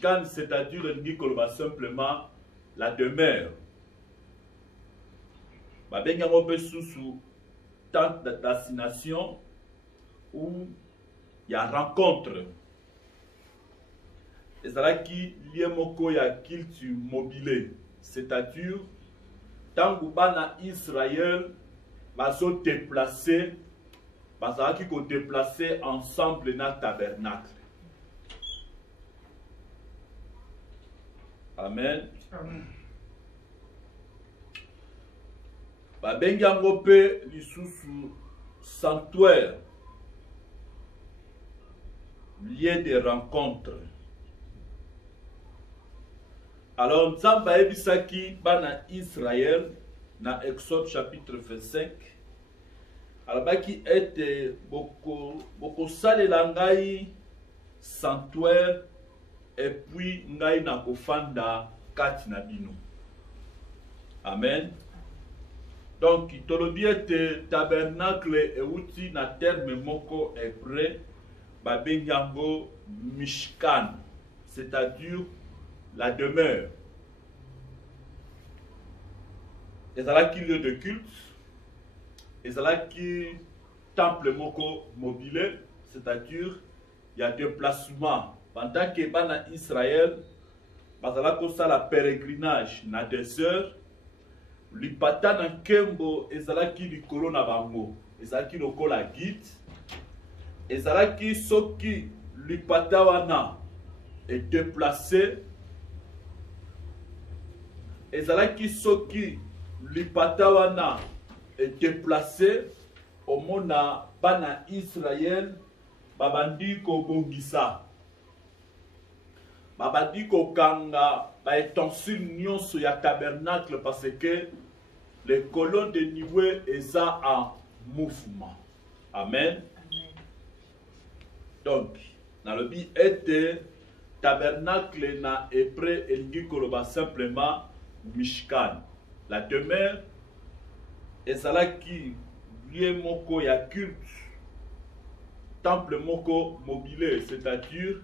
Quand c'est-à-dire simplement la demeure. Il y a un temps d'assignation où il y a rencontre. Et c'est là qui y a culture mobile. C'est-à-dire, tant que Israël va se déplacer, va se déplacer ensemble dans le tabernacle. Amen. Amen. Babengango pe lisusu sanctuaire, lieu de rencontre. Alors, Nzamba ebisaki bana Israël dans Exode chapitre 25. Alors, baki ete boko salela ngai sanctuaire et puis ngai na kofanda kati na bino. Amen. Donc, tolobi ete tabernacle e uti na terme moko hébreu babengango mishkan, c'est-à-dire la demeure. Ezalaki lieu de culte, ezalaki temple moko mobile, c'est-à-dire il y a déplacement. Pendant que bana Israël, bazalako sala pèlerinage na désert, lipata na nkembo ezalaki likolo na bango, ezalaki lokola guide, ezalaki soki lipata wana est déplacé, ezalaki soki lipata wana est déplacé, au mona bana Israël babandi ko bongisa, babandi ko kanga ba étensile nyonso ya tabernacle parce que les colonnes de niveau eza en mouvement. Amen. Amen. Donc, dans le but était tabernacle na hébreu elingi koloba simplement mishkan, la demeure ezalaki lieu moko ya culte, temple moko mobile, c'est-à-dire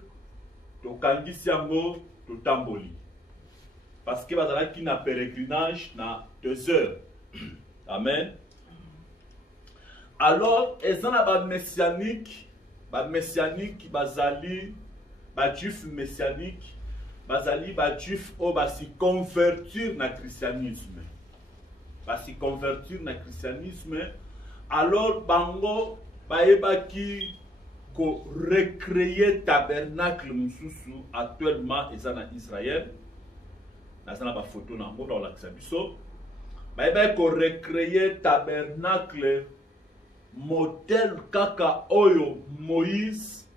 tokangisi yango totamboli parce que bazalaki na pèlerinage na 2 heures. Amen. Alors ezana ba messianique bazali ba juif messianique bazali ba juif o basi convertir na christianisme, basi convertir na christianisme. Alors bango baebaki ko recréer tabernacle mususu actuellement ezana Israël. Nazana ba photo na ngo dans l'accès biso. Baebaki ko recréer tabernacle modèle kaka oyo Moïse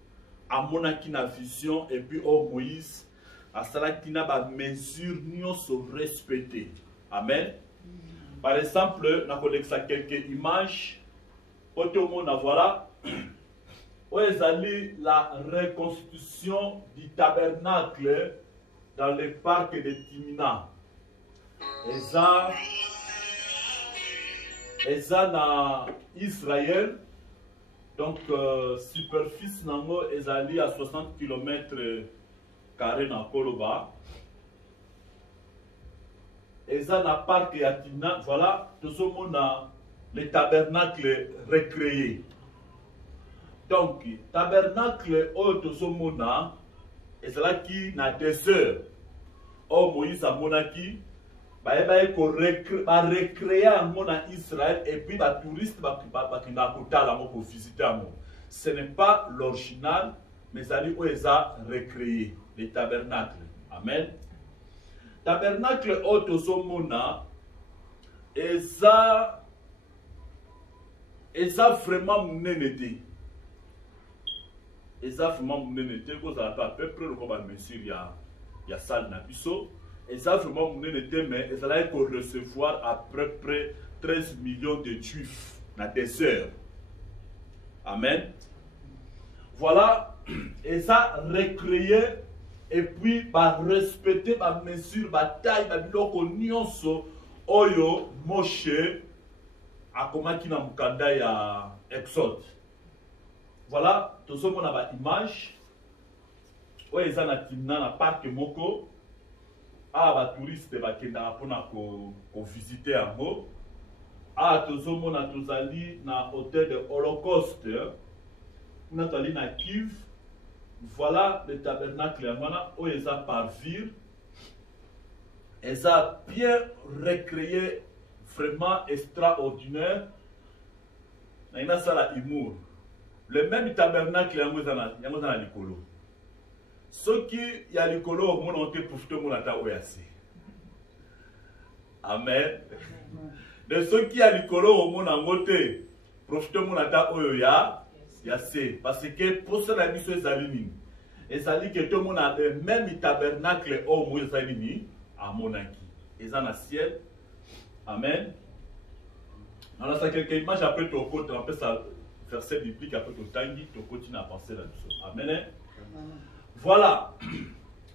amonaki na vision, et puis oh Moïse asalaki na ba mesure nyonso respecté. Amen. Par exemple, na kolekisa quelques images. Otomona voilà. Où est la reconstitution du tabernacle dans le parc de Timina. Eza na Israël. Donc, superficie nango ezali à 60 km carré na Koloba. Eza na parc ya Timina. Voilà, tout ce monde a le tabernacle recréé. Donc, tabernacle Otosomona, et c'est là qui na désert. Oh Moïse a monaki, recréer un monde en Israël et puis les touristes qui visiter. Ce n'est pas l'original, mais ça dit où ils ont recréé les tabernacles. Amen. Tabernacle Otosomona, et ça vraiment nénété. Et ça vraiment nénété, vous avez à peu près le combat de mesure, il y a salle na biso. Et ça vraiment nénété, mais ça allait recevoir à peu près 13 millions de juifs dans des désert. Amen. Voilà, et ça recréé et puis respecter ma mesure, ma taille, ma biloko nyonso oyo Moshe akomaki na mukanda ya Exode. Voilà, tout ce qu'on a l'image. oyo eza na Timna na parc moko awa batouriste bakendaka mpona kovisite yango. Awa tozomona tozali na hôtel de Holocauste kuna tozali na Kiev. Voilà le tabernacle yango wana oyo eza par ville, eza bien recréé, vraiment extraordinaire. Na ina sala humour. Le même tabernacle yango eza na likolo. Soki ya likolo omona ote profite omona ta oyase. Amen. De soki ya likolo omona ngote profite omona ta oyo ya se. Parce que pour ça la mission ezali nini. Ezali que tout le monde a le même tabernacle au Moïse ezali à monaki. Eza na ciel. Amen. Alors ça quelques images après ton côté on peut ça verset biblique après ton tangi tu continues à penser là-dessus. Amen. Voilà.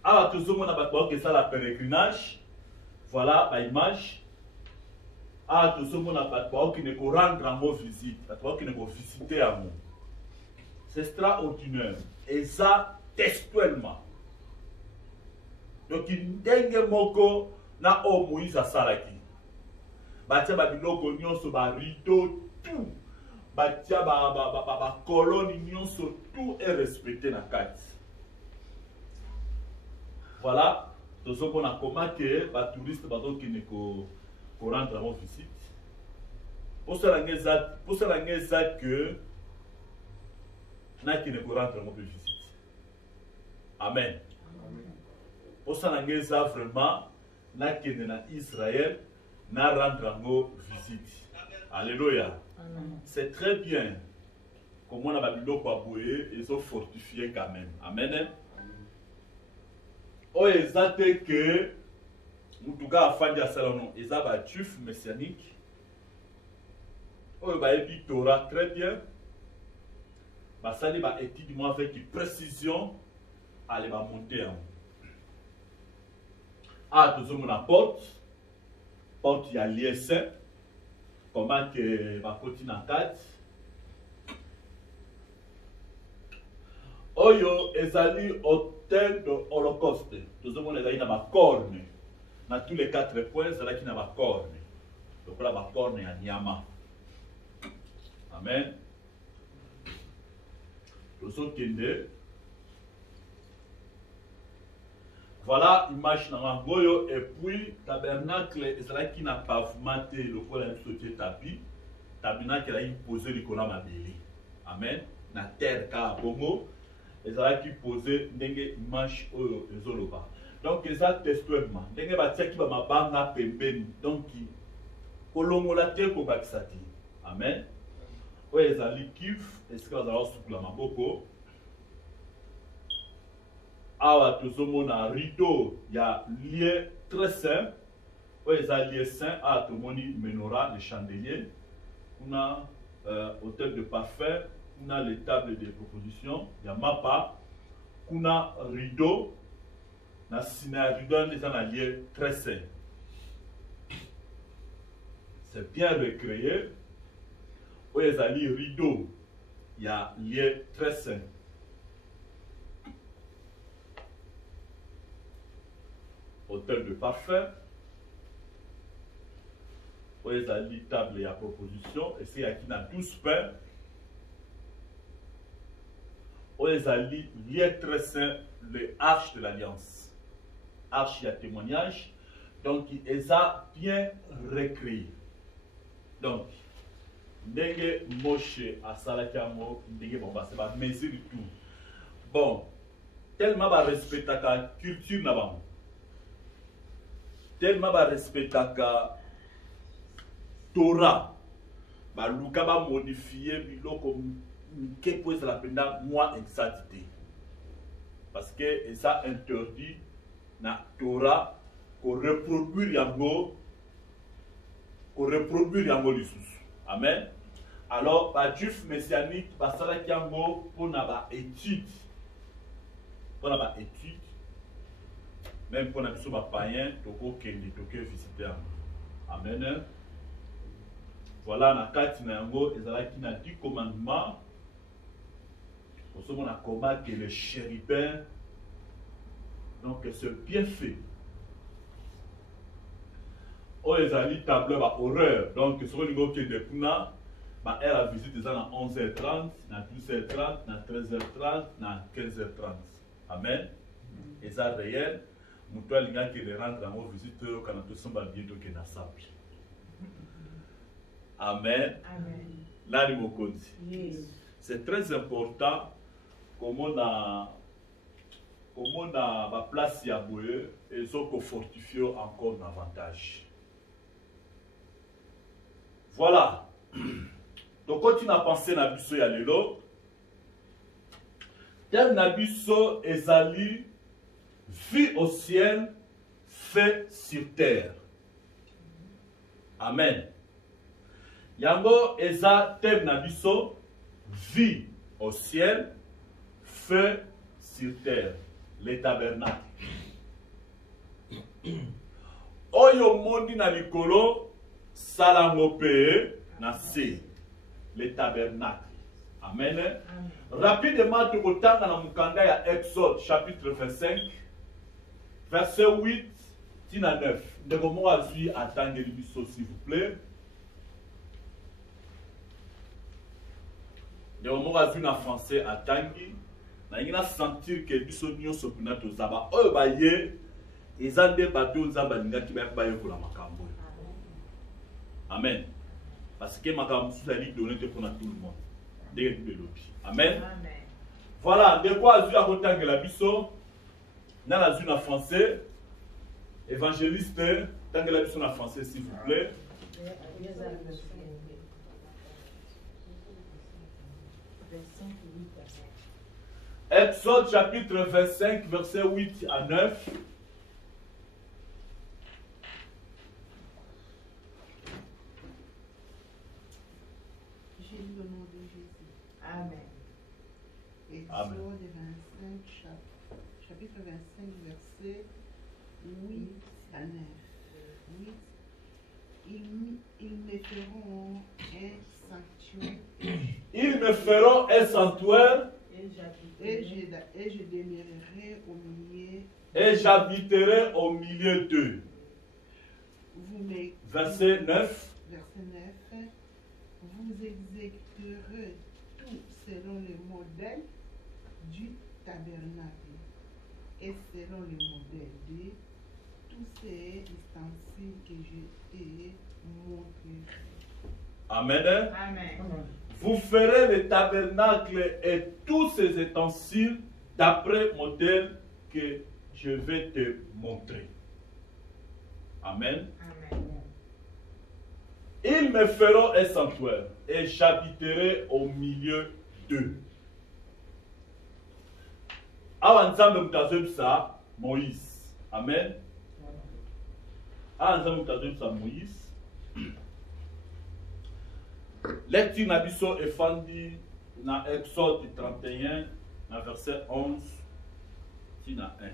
Alors tout le monde a battu que ça la pèlerinage. Voilà la image. Ah tout le monde a battu qui ne peut rendre en mot visite, qui ne peut visiter à moi. C'est extraordinaire. Et ça textuellement. Donc il ndenge moko na o Moïse asalaki. Batia ba biloko nyonso ba rideau tout. Batia ba colonne nyonso tout est respecté na kati. Voilà, tous ceux qu'on a commenté, les touristes qui ne rendre en visite. Pour cela que n'a qui ne rendre en visite. Amen. Pour cela vraiment n'a qui ne na Israël n'a rendre en visite. Alléluia. C'est très bien. Comme on a Babylone pour bouer, ils sont fortifiés quand même. Amen. Oh, exact que Mutuga a fait des salons, ils ont un juif messianique. Oh, bah, il Torah très bien. Bah, ça, il va étudier avec précision. Allez, va monter en haut. Ah, tout le monde a porte. Porte, il y a l'ISN. Comment que va continuer en 4. Oyo, ezali hôtel de Holocauste. Tout le monde est dans ma corne. Dans tous les 4 points, c'est là qu'il y a ma corne. Donc là, ma corne est à Nyama. Amen. Tout ce qui est. Voilà, image dans l'angoyo. Et puis, tabernacle, c'est là qu'il n'a pas pavimenté le col de sauté tapis. Tabernacle, il a posé le colonne à Béli. Amen. Na terre, car Bongo. Et ça qui posait des images au Zoloba. Donc, ça textuellement. Dengue batia qui va ma banga pembeni. Donc, kolongola te ko bakisati. Amen. Ouais, ça liquif. Est-ce que vous allez souple ma boko? Awa tout un rideau. Il y a lieu très simple. Ouais, ça lieu saint. Ah, tout le monde menorah, les chandeliers. On a hôtel de parfum. On a les tables de proposition, il y a mapa, on a rideau, on a rideau, les alliés très sain. C'est bien recréé. Où les alliés rideau, il y a lieu très sain. Hôtel de parfum. Où les alliés table et à proposition, et c'est il y a qui n'a 12 pains. Les alliés liés très saint, le arche de l'alliance. Arche, il y a témoignage. Donc, ils ont bien recréé. Donc, Ndenge Moshe à Salakamo, Ndenge Bomba, c'est pas mesure du tout. Bon, tellement va respecter la culture là-bas. Tellement va respecter la Torah. Bah, Luka va modifier, biloko que peut la peine moi exactité parce que ça interdit na Torah qu'on reproduire yango les sous. Amen. Alors ba juif messianique ba sala yango pour na ba étude même pour na biso ba païen toko kende toko visiter. Amen. Voilà na kati na yango ezala ki na 10 commandements. Nous sommes en combat que le chérubin Donc c'est bien fait. Oh, les amis, table horreur. Donc, ce que nous avons fait, elle a visité à 11h30, à 12h30, à 13h30, à 15h30. Amen. Et ça réel. Nous avons qui les rendre en visite quand nous sommes bientôt qui na sable. Amen. Là, nous avons c'est très important comment on a ma place à bouer et ça qu'on fortifie encore davantage. Voilà. Donc, quand tu as pensé à Nabiso Yalelo, tel Nabiso ezali vie au ciel, fait sur terre. Amen. Yango eza tel Nabiso vie au ciel, fait sur terre. Les tabernacles. Oyo mondi na likolo Salamopé, Nassé, les tabernacles. Amen. Rapidement, tu retardes dans le Mukanda, il y a Exode, chapitre 25, verset 8, 9. De comment Azui attendre l'émission, s'il vous plaît. De comment Azui en français attendre. Nous allons sentir que nous sommes tous zaba. Oh, baye, ils ont des bateaux zaba linga qui va baye pour la makambo. Amen. Parce que makambo sous la ligue donnée pour tout le monde. Dès que Amen. Voilà, de quoi Azui a retenu la biso. Dans la zone en français, évangéliste, tant que la biso en français, s'il vous plaît. Exode chapitre 25, verset 8 à 9. J'ai lu au nom de Jésus. Amen. Exode 25, chapitre 25, verset 8 à 9. 8. Ils me feront un sanctuaire. Ils me feront un sanctuaire. Et je demeurerai au milieu. Et j'habiterai au milieu d'eux. Verset 9. Verset 9. Vous exécuterez tout selon le modèle du tabernacle et selon le modèle de tous ces ustensiles que je t'ai montrés. Amen. Amen. Vous ferez le tabernacle et tous ses ustensiles d'après le modèle que je vais te montrer. Amen. Amen. Ils me feront un sanctuaire et j'habiterai au milieu d'eux. Avanzambe mutazemsa Moïse. Amen. Avanzambe mutazemsa Moïse. Lecture Nabiso Efandi na Exode 31, na verset 11, tina 1.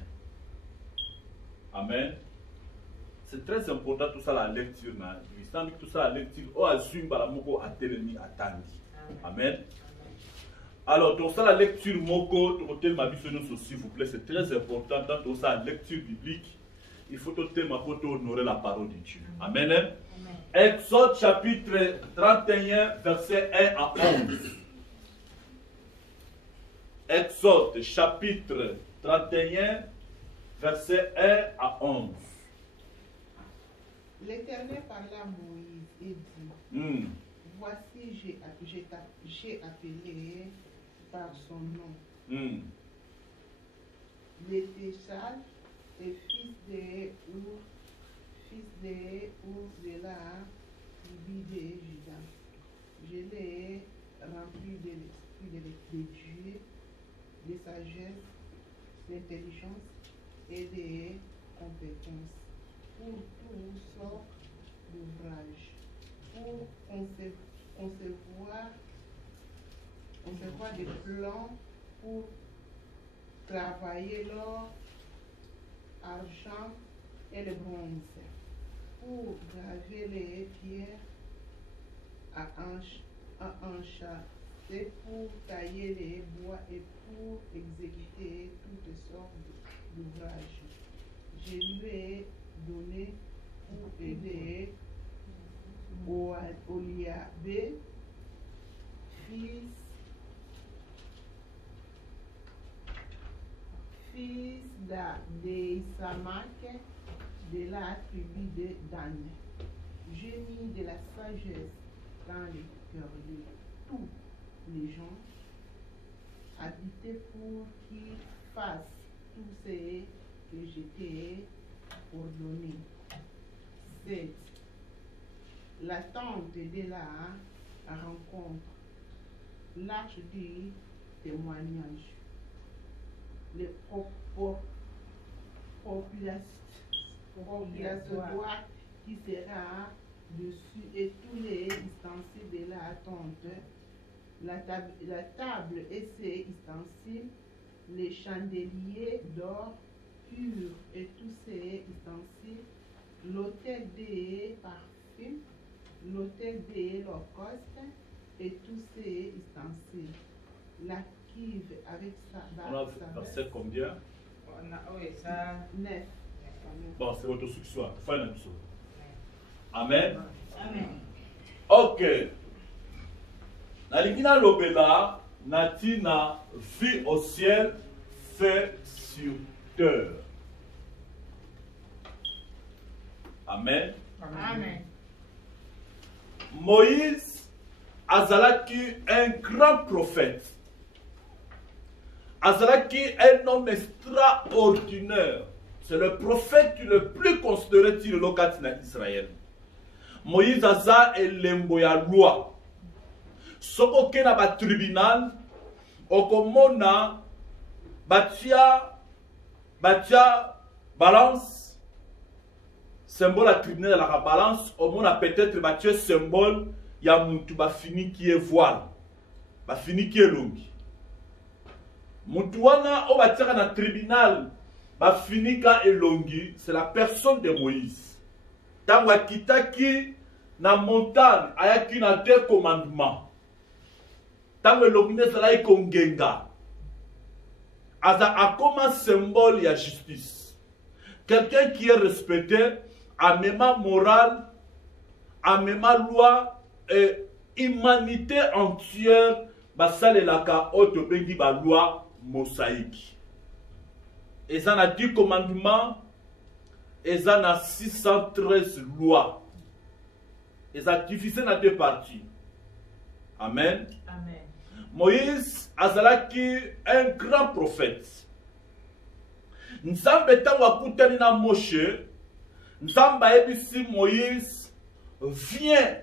Amen. C'est très important tout ça la lecture. Tout ça la lecture. Oh, azum balamoko atelemi atandi. Amen. Alors, tout ça la lecture moko, tout ma vision s'il vous plaît, c'est très important. Dans tout ça la lecture biblique, il faut tout honorer la parole de Dieu. Amen. Amen. Exode chapitre 31, verset 1 à 11. Exode chapitre 31, verset 1 à 11. L'Éternel parla à Moïse et dit, voici j'ai appelé par son nom. L'étéchal et fils de la tribu de Juda. Je l'ai rempli de l'esprit de Dieu, de sagesse, d'intelligence et de compétences pour toutes sortes d'ouvrages, pour concevoir des plans pour travailler l'or, argent et le bronze, pour graver les pierres à enchâsser, pour tailler les bois et pour exécuter toutes sortes d'ouvrage. Je lui ai donné pour aider Oliabé, fils d'Isamak, de la tribu de Dan. J'ai mis de la sagesse dans les cœurs de tous les gens habités pour qu'ils fassent tout ce que je t'ai ordonné. 7. L'attente de la rencontre, l'arche du témoignage, les populatoires qui sera dessus et tous les ustensiles de la tente, la table et ses ustensiles, les chandeliers d'or pur et tous ses ustensiles, l'autel des parfums, l'autel des holocaustes et tous ses ustensiles, la cuve avec sa On a verset combien? Oui, ça. 9. Bon, c'est votre succès. Amen. Amen. Ok. Nalikina lobela natina vie au ciel, fait sur terre. Amen. Amen. Moïse azalaki un grand prophète. Azalaki un homme extraordinaire. C'est le prophète le plus considéré dans le local d'Israël. Moïse aza elembo ya loi. Soko ke na ba tribunal okomona batia balance symbole à tribunal la balance omona peut-être batia symbole ya muntu ba fini qui est voile ba fini qui est longi muntu wana o batia na tribunal ba fini ka elongi c'est la personne de Moïse. Tango akitaki na montagne ayaki na 2 commandements. Tango elongine sala ikongenga. Aza akoma symbole ya justice. Quelqu'un qui est respecté a même morale, a même loi et humanité entière basalelaka oto bengi ba loi mosaïque. Et ça a 10 commandements. Et ça a 613 lois. Et ça a divisé en 2 parties. Amen. Amen. Moïse azalaki un grand prophète. Nzambe tango akutani na Moshe, Nzambe ayebisi Moïse, viens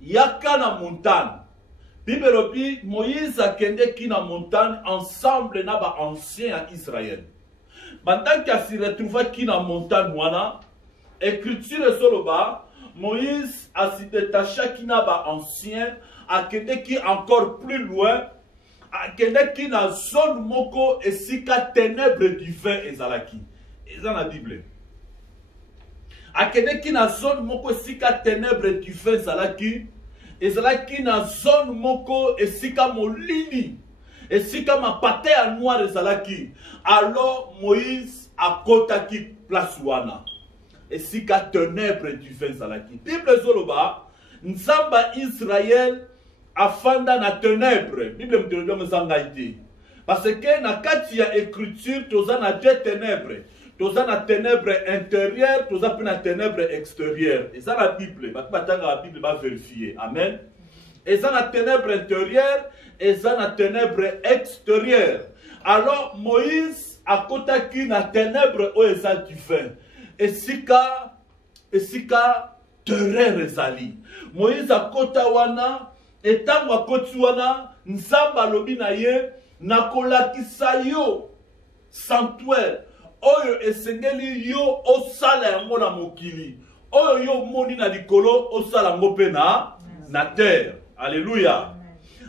yaka na montagne. Bible lobi Moïse akendeki na montagne ensemble na ba anciens à Israël. Pendant qu'il se retrouve qui na montagne wana, écriture soloba, Moïse a se détaché qui na ba ancien, akendeki encore plus loin, akendeki na zone moko esika ténèbres du vin ezalaki. Et dans la Bible. Akendeki na zone moko esika ténèbres du vin ezalaki. Ezalaki na zone moko esika molini. Esika mapate ya noir ezalaki. Alors Moïse a kotaki place wana. Esika ténèbres du vin ezalaki. Bible zoloba, Nzamba Israël afanda na ténèbres. Bible mtoloba mzangaite. Parce que na kati ya écriture toza na 2 ténèbres. Toza na ténèbres intérieures, toza pe na ténèbres extérieures. Et ça la Bible, batanga la Bible va vérifier. Amen. Et ça la ténèbres intérieures, et ça la ténèbres extérieures. Alors Moïse a kotaki na ténèbres o eza du vin. Esika terreur ezali. Moïse a kota wana, etango akoti wana, Nzamba lobi na ye, nakolakisa yo sanctuaire. Oyo esengeli yo osala yango na mokili. Oyo yo moni na likolo osala yango pe na terre. Alléluia.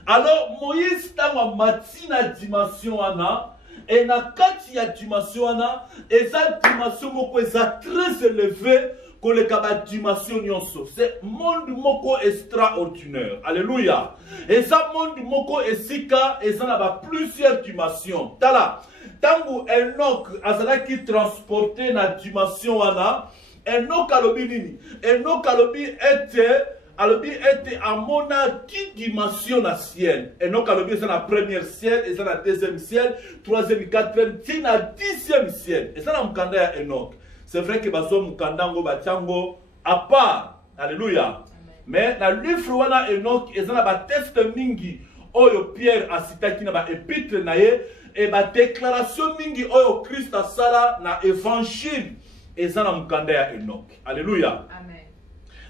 Alors Moïse tango mati na dimension wana et na kati ya dimension wana eza dimension moko eza très élevée koleka ba dimension nyonso. C'est monde moko extraordinaire. Alléluia. Et ça monde moko esika et ça na ba plusieurs dimensions. Tala tangu Enoch azalaki transporté na dimension wana, Enoch alobi nini? Enoch alobi était amona 10 dimensions na ciel. Enoch alobi c'est la première ciel, et c'est la deuxième ciel, troisième, quatrième, c'est la 10e ciel. Et ça na mukanda ya Enoch. C'est vrai que baso mukanda ngo batiango à part. Alléluia. Mais na livre wana Enoch et ça na ba test mingi oyo Pierre asitaki na ba épître na ye et ba déclaration mingi oyo Christ asala na évangile et ça na mukanda ya Enoch. Alléluia. Amen.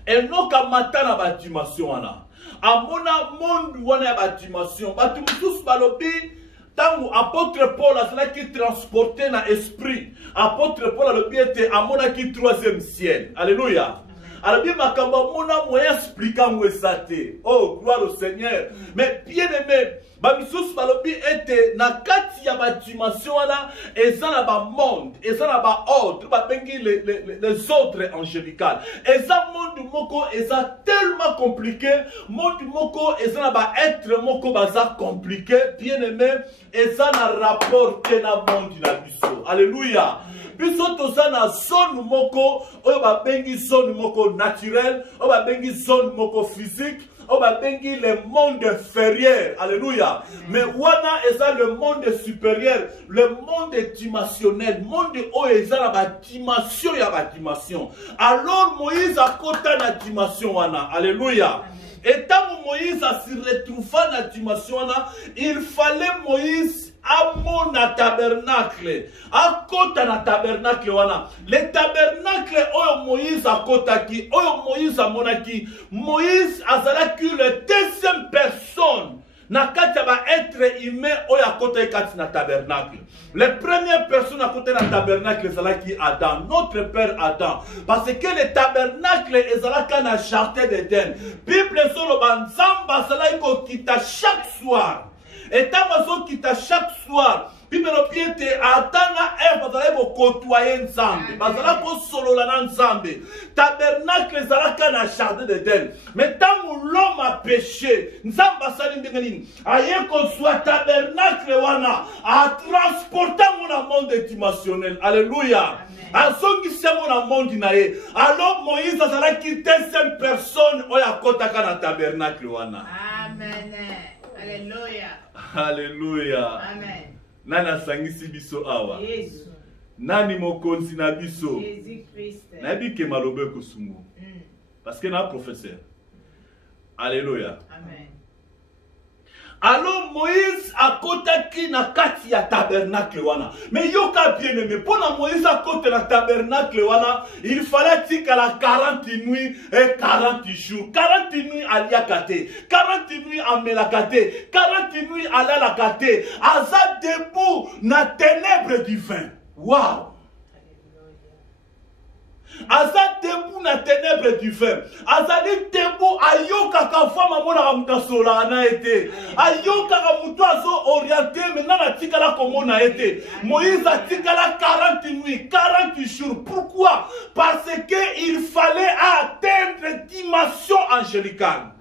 Enoch amata na ba dimension wana. Amona monde wana ya ba dimension. Batu mususu balobi tangu apôtre Paul azalaki transporté na esprit. Apôtre Paul alobi ete amona ki 3e ciel. Alléluia. Alobi makambo mona moyen expliquant ngwesate. Oh gloire au Seigneur. Mais bien aimé, ba misusu balobi ete na kati ya ba dimension wana eza na ba monde, eza na ba ordre, ba bengi les ordres angélicales. Eza monde moko eza tellement compliqué, monde moko eza na ba être moko baza compliqué, bien aimé, eza na rapport na monde na biso. Alléluia. Biso toza na zone moko oyo ba bengi zone moko naturel, oyo ba bengi zone moko physique, oyo ba bengi le monde inférieur. Alléluia. Mais wana eza le monde supérieur, le monde dimensionnel, monde oyo eza na ba dimension ya ba dimension. Alors Moïse akota na dimension wana. Alléluia. Et tant Moïse a se retrouvé na dimension wana, il fallait Moïse amo na tabernacle, akota na tabernacle wana. Le tabernacle oyo Moïse akotaki, oyo Moïse amonaki, Moïse azalaki le deuxième personne na kati ba être humain oyo akota kati na tabernacle. La première personne à côté du tabernacle ezalaki Adam, notre père Adam, parce que le tabernacle ezalaka na jardin d'Éden. Bible solo banzamba azalaki ko kita chaque soir. Et tant que quitte chaque soir, puis le pied te atanga Ève bazala ko côtoyer Nzambe, bazala ko solola na Nzambe. Tabernacle ezalaka na jardin d'Éden. Mais tant que l'homme a péché, Nzambe asali ndenge nini? Aye ko soit tabernacle wana a transporter mon monde dimensionnel. Alléluia. Azongi semo na monde na ye. Alors Moïse azalaki deuxième personne oya kotaka na tabernacle wana. Amen. Alléluia. Alléluia. Amen. Nana sangisi biso awa. Jésus. Nani mokonzi na biso. Jésus Christ. Nabi ke malobe kosungu. Parce que na professeur. Alléluia. Amen. Alors Moïse a kotaki na kati ya tabernacle wana. Mais yoka bien aimé, pour la Moïse a kote na tabernacle wana, il fallait tika la 40 nuits et 40 jours. 40 nuits à liakate, 40 nuits à melakate, 40 nuits à lalakate. Aza debout na ténèbres du vin. Wow! Aza debout na ténèbres du feu. Azali debout ayoka ka fama mona kamutasola na ete. Ayoka ka mutu azo orienté maintenant na tikala komona ete. Moïse a tikala 40 nuits, 40 jours. Pourquoi? Parce que il fallait atteindre dimension angélicale.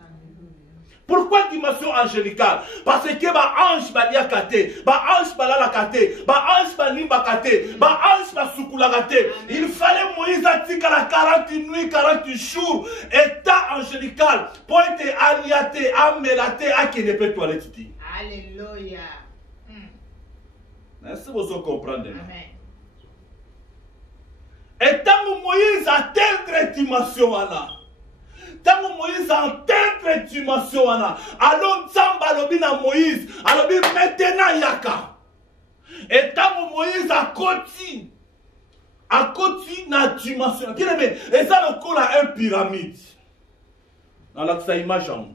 Pourquoi dimension angélicale? Parce que ba ange ba liakate, ba ange ba lalakate, ba ange ba limbakate, ba ange ba sukulakate. Il fallait Moïse atika la 40 nuits, 40 jours, état angélical, pour être aliaté, amelate, akene pe toilette. Alléluia. Est-ce que vous comprenez? Amen. Et tant Moïse atteindre dimension wana. Tant Moïse atteindre dimension wana. Alors Nzamba alobi na Moïse, alobi maintenant yaka. Et tant Moïse a koti na dimension. Bien aimé, et ça le colle à un pyramide. Dans la image en.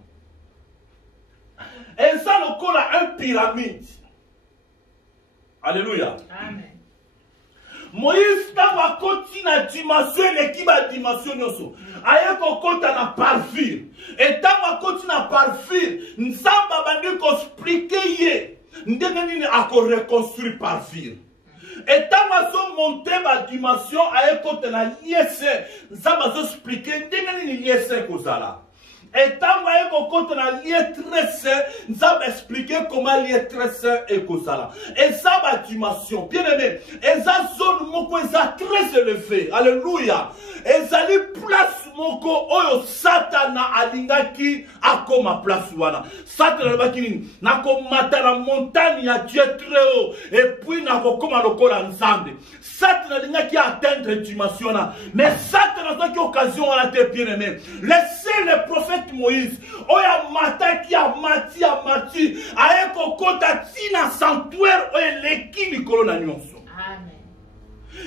Et ça le colle à un pyramide. Alléluia. Amen. Moïse tava koti na dimension l'équipe dimension nyoso. Aye ko kota na parfum. Et tava koti na parfum, Nzamba bandi ko expliquer ye. Ndenge nini ako reconstruire parfum. Et tant qu'on monte ma dimension à écouter la liesse, ça va expliquer d'où liesse kozala. Et tant qu'on compte la liesse ça va expliquer comment liesse est kozala. Et ça va dimension, bien aimé. Et ça zone moko ça très élevé. Alléluia. Et ça lui place moko oyo Satana alingaki akoma place wana. Satana bakini nako mata la montagne ya Dieu très haut et puis nako koma lokola nzambe. Satana alingaki atteindre dimension na. Mais Satana a occasion à la tête bien aimé. Laissez le prophète Moïse oya mata ki a mati a eko kota tina sanctuaire oye leki likolo na nyonso. Amen.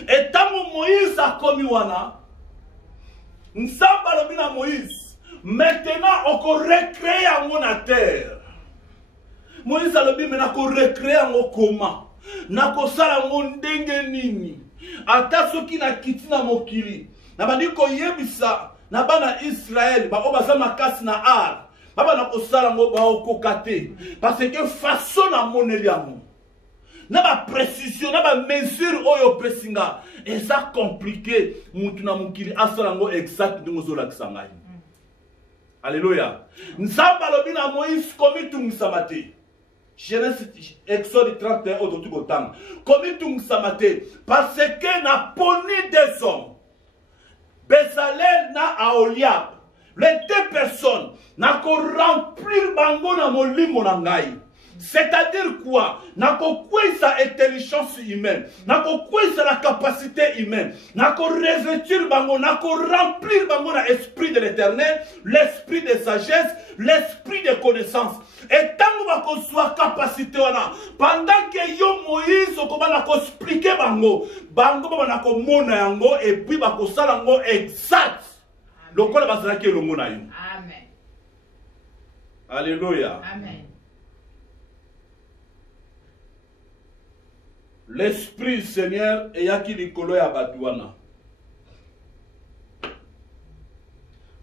Et tamo Moïse a komi wana Nsamba lobi na Moïse, maintenant on peut recréer en la terre. Moïse a lobi maintenant qu'on recréer en comment. Nako sala ndenge nini. Ata soki na kiti na mokili. Na bandi ko yebisa na bana Israël ba obaza makasi na ar. Baba nako sala ngo ba okokate parce que façon na moneli amu. Na ba précision, na ba mesure oyo presinga. Et ça compliqué, mutuna mukili asalango exact de ngozola kisangai. Alléluia. Nzamba lobina Moïse komitu msamate. Genèse Exode 31 au tout autant. Komitu msamate parce que na poni des hommes. Bezalel na Aholiab. Les deux personnes na ko remplir bango na molimo na ngai. C'est-à-dire quoi? Nako kwesa intelligence humaine, nako kwesa la capacité humaine, nako revêtir bango, nako remplir bango na esprit de l'éternel, l'esprit de sagesse, l'esprit de connaissance. Et tant que soit capacité wana, pendant que yo Moïse okoma nako expliquer bango, bango ba nako mona yango et puis bako sala ngo exact. Lokola basala ke lo mona yo. Amen. Alléluia. Amen. L'Esprit Seigneur est yaki likolo ya batouana.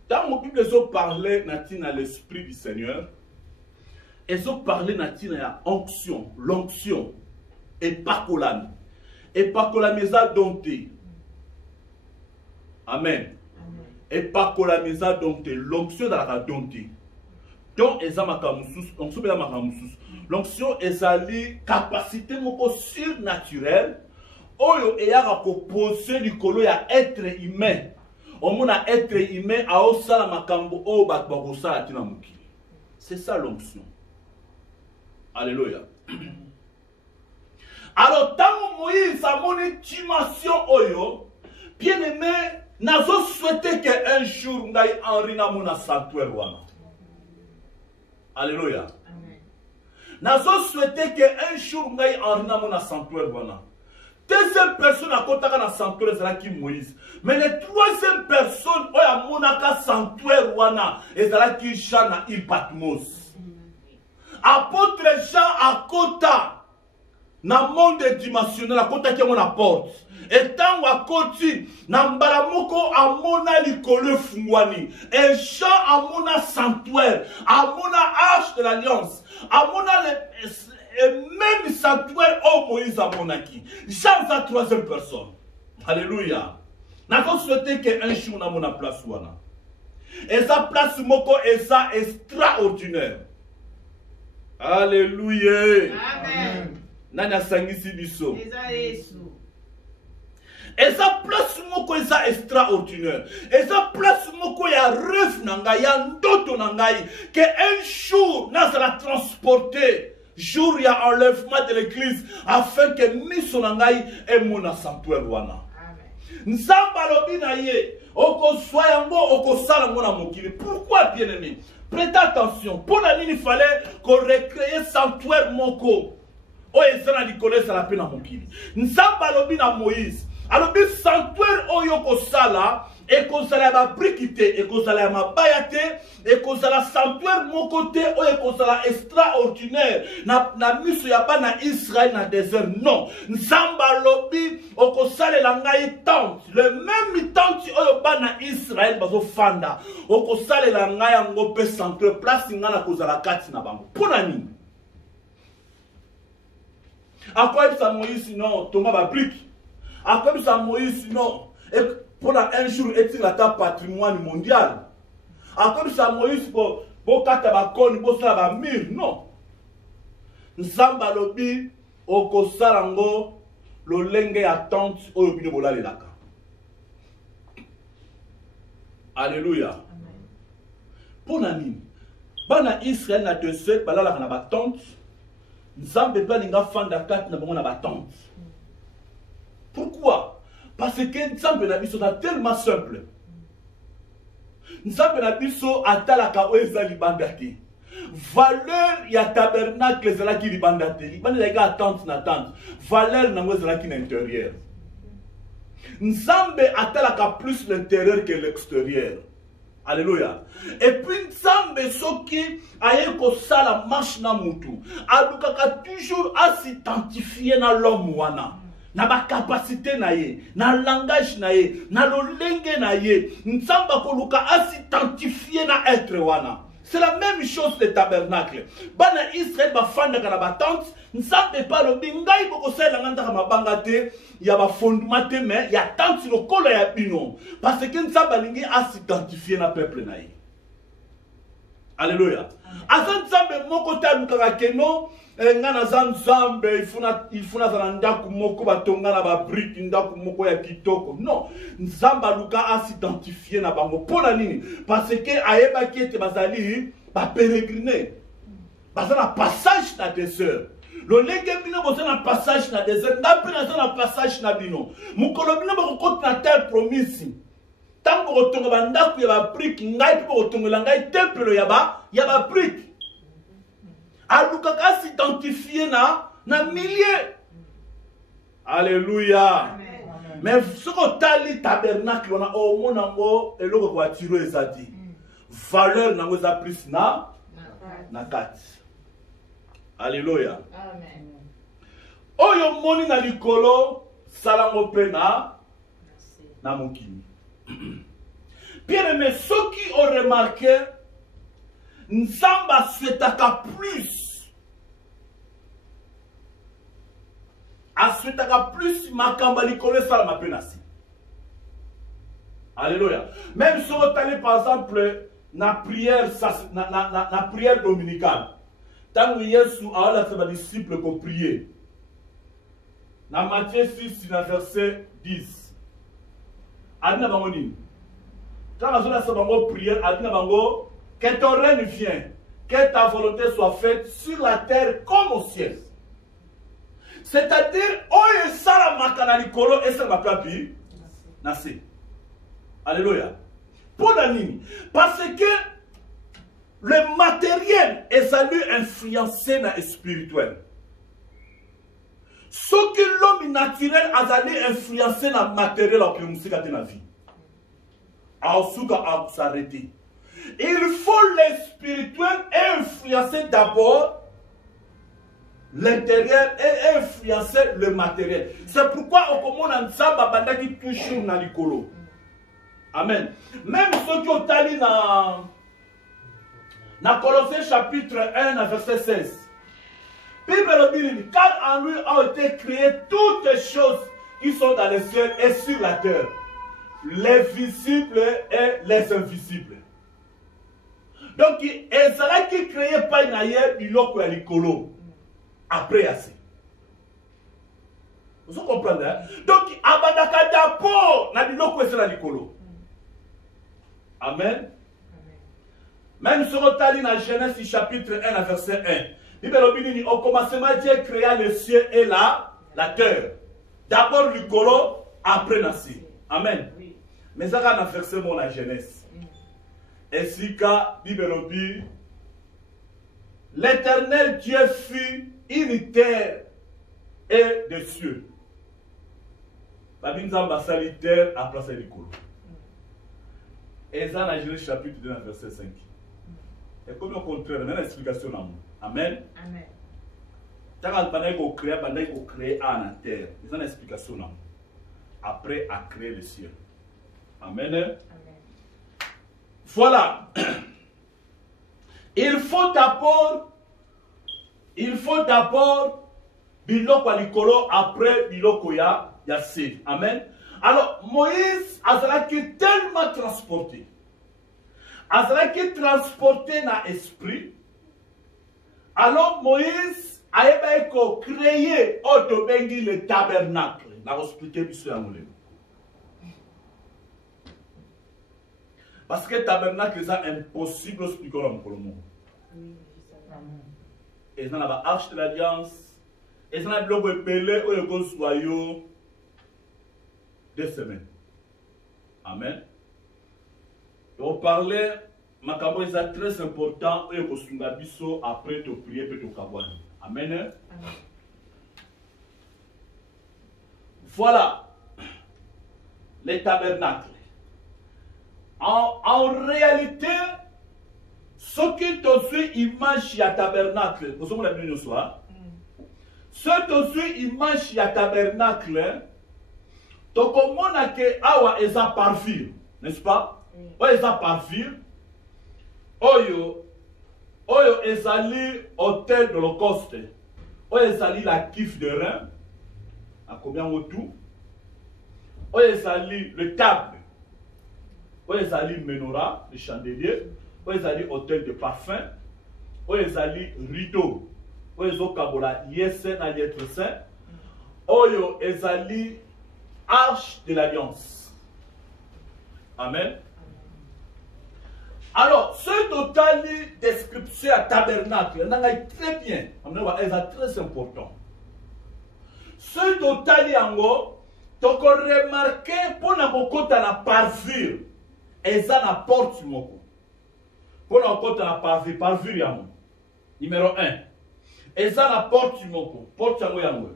Dans mon Bible, ils ont parlé natina l'Esprit du Seigneur. Ils ont parlé natina ya onction, l'onction. Et pakolami. Et pakolamisa dompté. Amen. Et pakolamisa dompté. L'onction dans la dompté. Donc, l'onction est une capacité surnaturelle. Oyo eyaka ko poser likolo ya être humain. Omona être humain a osala makambo o bat bakosala tina mukili. C'est ça l'onction. Alléluia. Alors, tant Moïse a mon dimension oyo, bien aimé, nazo souhaité que un jour ngai Henri na mona sanctuaire wana. Alléluia. Nazo souhaité que un jour ngai Henri na mona sanctuaire wana. Deuxième personne à côté na sanctuaire c'est là qui Moïse. Mais la troisième personne oya monaka sanctuaire wana est là qui Chana il Patmos. Apôtre Jean à côté na monde dimensionnel à côté qui mon apporte. Et tant à côté na mbalamoko amona likolo fungwani. Et Jean amona sanctuaire, amona arche de l'alliance, amona et même sanctuaire au Moïse amonaki. Jean sa troisième personne. Alléluia. N'a pas souhaité qu'un jour na mona place wana. Et sa place moko et ça extraordinaire. Alléluia. Amen. Nana sangisi biso. Et sa place moko est ça extraordinaire. Et sa place moko ya rêve nangai, ya ndoto nangai que un jour na sera transporté. Jour il y a enlèvement de l'église afin que miso nangai et mona sanctuaire wana. Nzamba lobi na ye oko soyango oko sala mona mokili. Pourquoi bien aimé? Prêtez attention. Pour la ligne il fallait qu'on recrée sanctuaire moko. O ezana likole sala pe na mokili. Nzamba lobi na Moïse. Alors le sanctuaire oyo ko sala et ko sala ba brikité et ko sala ma bayate et ko sala sanctuaire mon côté oyo ko sala extraordinaire na miso ya bana Israël na désert non nzamba lobi oko sala la ngai tente le même tente oyo bana Israël bazo fanda oko sala la ngai ngo pe sanctuaire place ngana ko sala kati na bango pona nini À quoi ça Moïse sinon Thomas va brique. À quoi ça Moïse sinon pour un jour est-il à ta patrimoine mondial. À quoi ça Moïse pour katabakoni pour ça va mire non. Nzamba lobi okosarango lolenge attente oyo bino bolalelaka. Alléluia. Pour nani bana Israël na dessert balala na batante nzambe pe linga fanda kat na bango na batante. Pourquoi? Parce que nzambe na biso na tellement simple. Nzambe na biso atalaka oyo eza libanda te. Valeur ya tabernacle ezalaki libanda te. Libanda ezalaki attente na tente. Valeur nango ezalaki na intérieur. Nzambe atalaka plus l'intérieur que l'extérieur. Alléluia. Et puis Nzambe soki aye ko sala marche na mutu. Alukaka toujours à s'identifier na l'homme wana. Na ba capacité na ye, na langage na ye, na lolenge na ye. Nzamba ko luka à s'identifier na être wana. C'est la même chose le tabernacle. Bana Israël ba fanda kana ba tente, nzambe pa lo bingai boko sala nganda ka mabanga te, ya ba fondement te mais ya tente lo kolo ya bino parce que nzamba lingi a s'identifier na peuple na ye. Alléluia. Asa nzambe moko ta lukaka keno ngana nzambe ifuna za ndaku moko batonga na ba brique ndaku moko ya kitoko. Non, nzamba luka a s'identifier na bango pona nini parce que ayeba kiete bazali ba pérégriner. Bazana passage na désert. Le lenge bino bozana passage na désert, ndape na passage na bino. Mukolo bino bako na terre promise. Tango otonga bandaku ya ba brique ngai po otonga ngai temple ya ba brique. Alukaka s'identifier na milliers. Alléluia. Mais ce qu'on tali tabernacle on a au monango et le voiture ezati. Valeur nango za plus na kat. Alléluia. Amen. Oyo moni na likolo salango pe na mokini. Bien-aimés, ceux qui ont remarqué, Nzamba souhaitaka plus. A souhaitaka plus makamba likolo salama pe nasi. Alléluia. Même si on allait par exemple na prière na prière dominicale. Tant que Yesu a la ses disciples qu'on prier. Na Matthieu 6 na verset 10. Adina bango nini? Quand on a cette prière, adina bango que ton règne vienne, que ta volonté soit faite sur la terre comme au ciel. C'est-à-dire, oh sala makana likolo et ça va pas pi nasi. Alléluia. Pour nini? Parce que le matériel est salut influencé dans le spirituel. Ce que l'homme naturel a allé influencer dans le matériel en dans la vie. À s'arrêter. Il faut le spirituel influencer d'abord l'intérieur et influencer le matériel. C'est pourquoi on commence à Nzamba bandaki toujours dans l'ikolo. Amen. Même ceux qui ont allé dans Colossiens chapitre 1 verset 16. Bible car en lui ont été créées toutes les choses qui sont dans les cieux et sur la terre, les visibles et les invisibles. Donc, il est qui créé pas une ailleurs, il a l'écolo. Après, assez. Vous comprenez? Hein? Donc, abandaka d'abord, na biloko est l'écolo. Amen. Même sur le tali dans Genèse chapitre 1 verset 1. Bible au commencement, Dieu créa les cieux et la terre. D'abord l'écolo, après Nassi. Amen. Mais ça va dans verset mon la Genèse. Ainsi qu'à Bible l'Éternel Dieu fit une terre et des cieux. Babinza Basali terre à place de l'écolo. Et ça dans Genèse chapitre 2 verset 5. Et comme au contraire, il y a une explication dans nous. Amen. Amen. Quand on crée à la terre, il y a une explication dans nous. Après, à créer le ciel. Amen. Amen. Voilà. Il faut d'abord biloko ya likolo après biloko ya se. Amen. Alors Moïse azalaki tellement transporté. Azalaki transporté na esprit. Alors Moïse a créé autobengi le tabernacle. Na expliquer biso ya molemo. Parce que le tabernacle c'est impossible d'expliquer dans le monde. Et dans la arche de l'alliance, et dans la bloc épelé où le soyaux 2 semaines. Amen. Et on parlait, ma cabo est très important où le sungabiso après te prier peut te kabouani. Amen. Voilà les tabernacles. En réalité, ce qui te suit image à tabernacle, vous savez la Bible soir. Ce qui te suit image à tabernacle, tu comprends que awa eza parfum, n'est-ce pas? Oyo eza parfum. Oyo ezali hôtel de l'Holocauste. Oyo ezali la kif de rein. À combien au tout? Oyo ezali le table. Oyo ezali menorah, le chandelier. Oyo ezali hôtel de parfum. Oyo ezali rideau. Oyo ezokabola yese na liêtre saint. Oyo ezali arche de l'alliance. Amen. Alors, ce total description à tabernacle, on a très bien. C'est très important. Ce total yango, tu as remarqué pour na kokota na parfum. Eza na porte moko. Pour na kokota na parfum yango. Numéro 1. Eza na porte moko. Porte yango.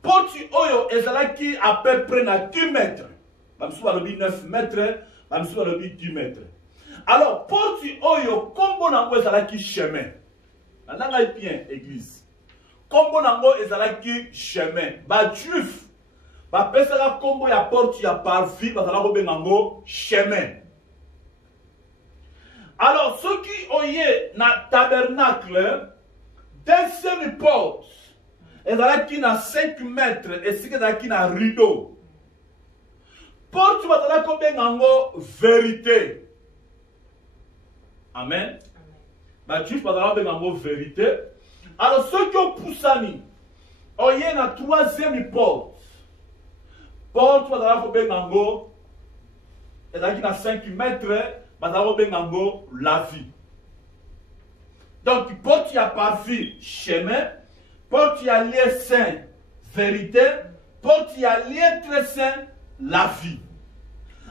Porte oyo ezalaki à peu près na 10 mètres. Bamsou balobi 9 mètres, bamsou balobi 10 mètres. Alors, porte oyo kombo nango ezalaki chemin. Nanga bien église. Kombo nango ezalaki chemin. Ba juif ba pesaka kombo ya porte ya parvis bazala ko bengango chemin. Alors, ceux qui oye na tabernacle, deuxième porte ezalaki na 5 mètres et ce qui ezalaki na rideau. Porte bazala ko bengango vérité. Amen. Ba juif bazala ko bengango vérité. Alors ceux qui ont poussani, il y a la troisième porte. Porte bazala ko bengango ezalaki na 5 mètres, bazala ko bengango la vie. Donc porte ya parvis chemin, porte ya lieu saint vérité, porte ya lieu très saint la vie.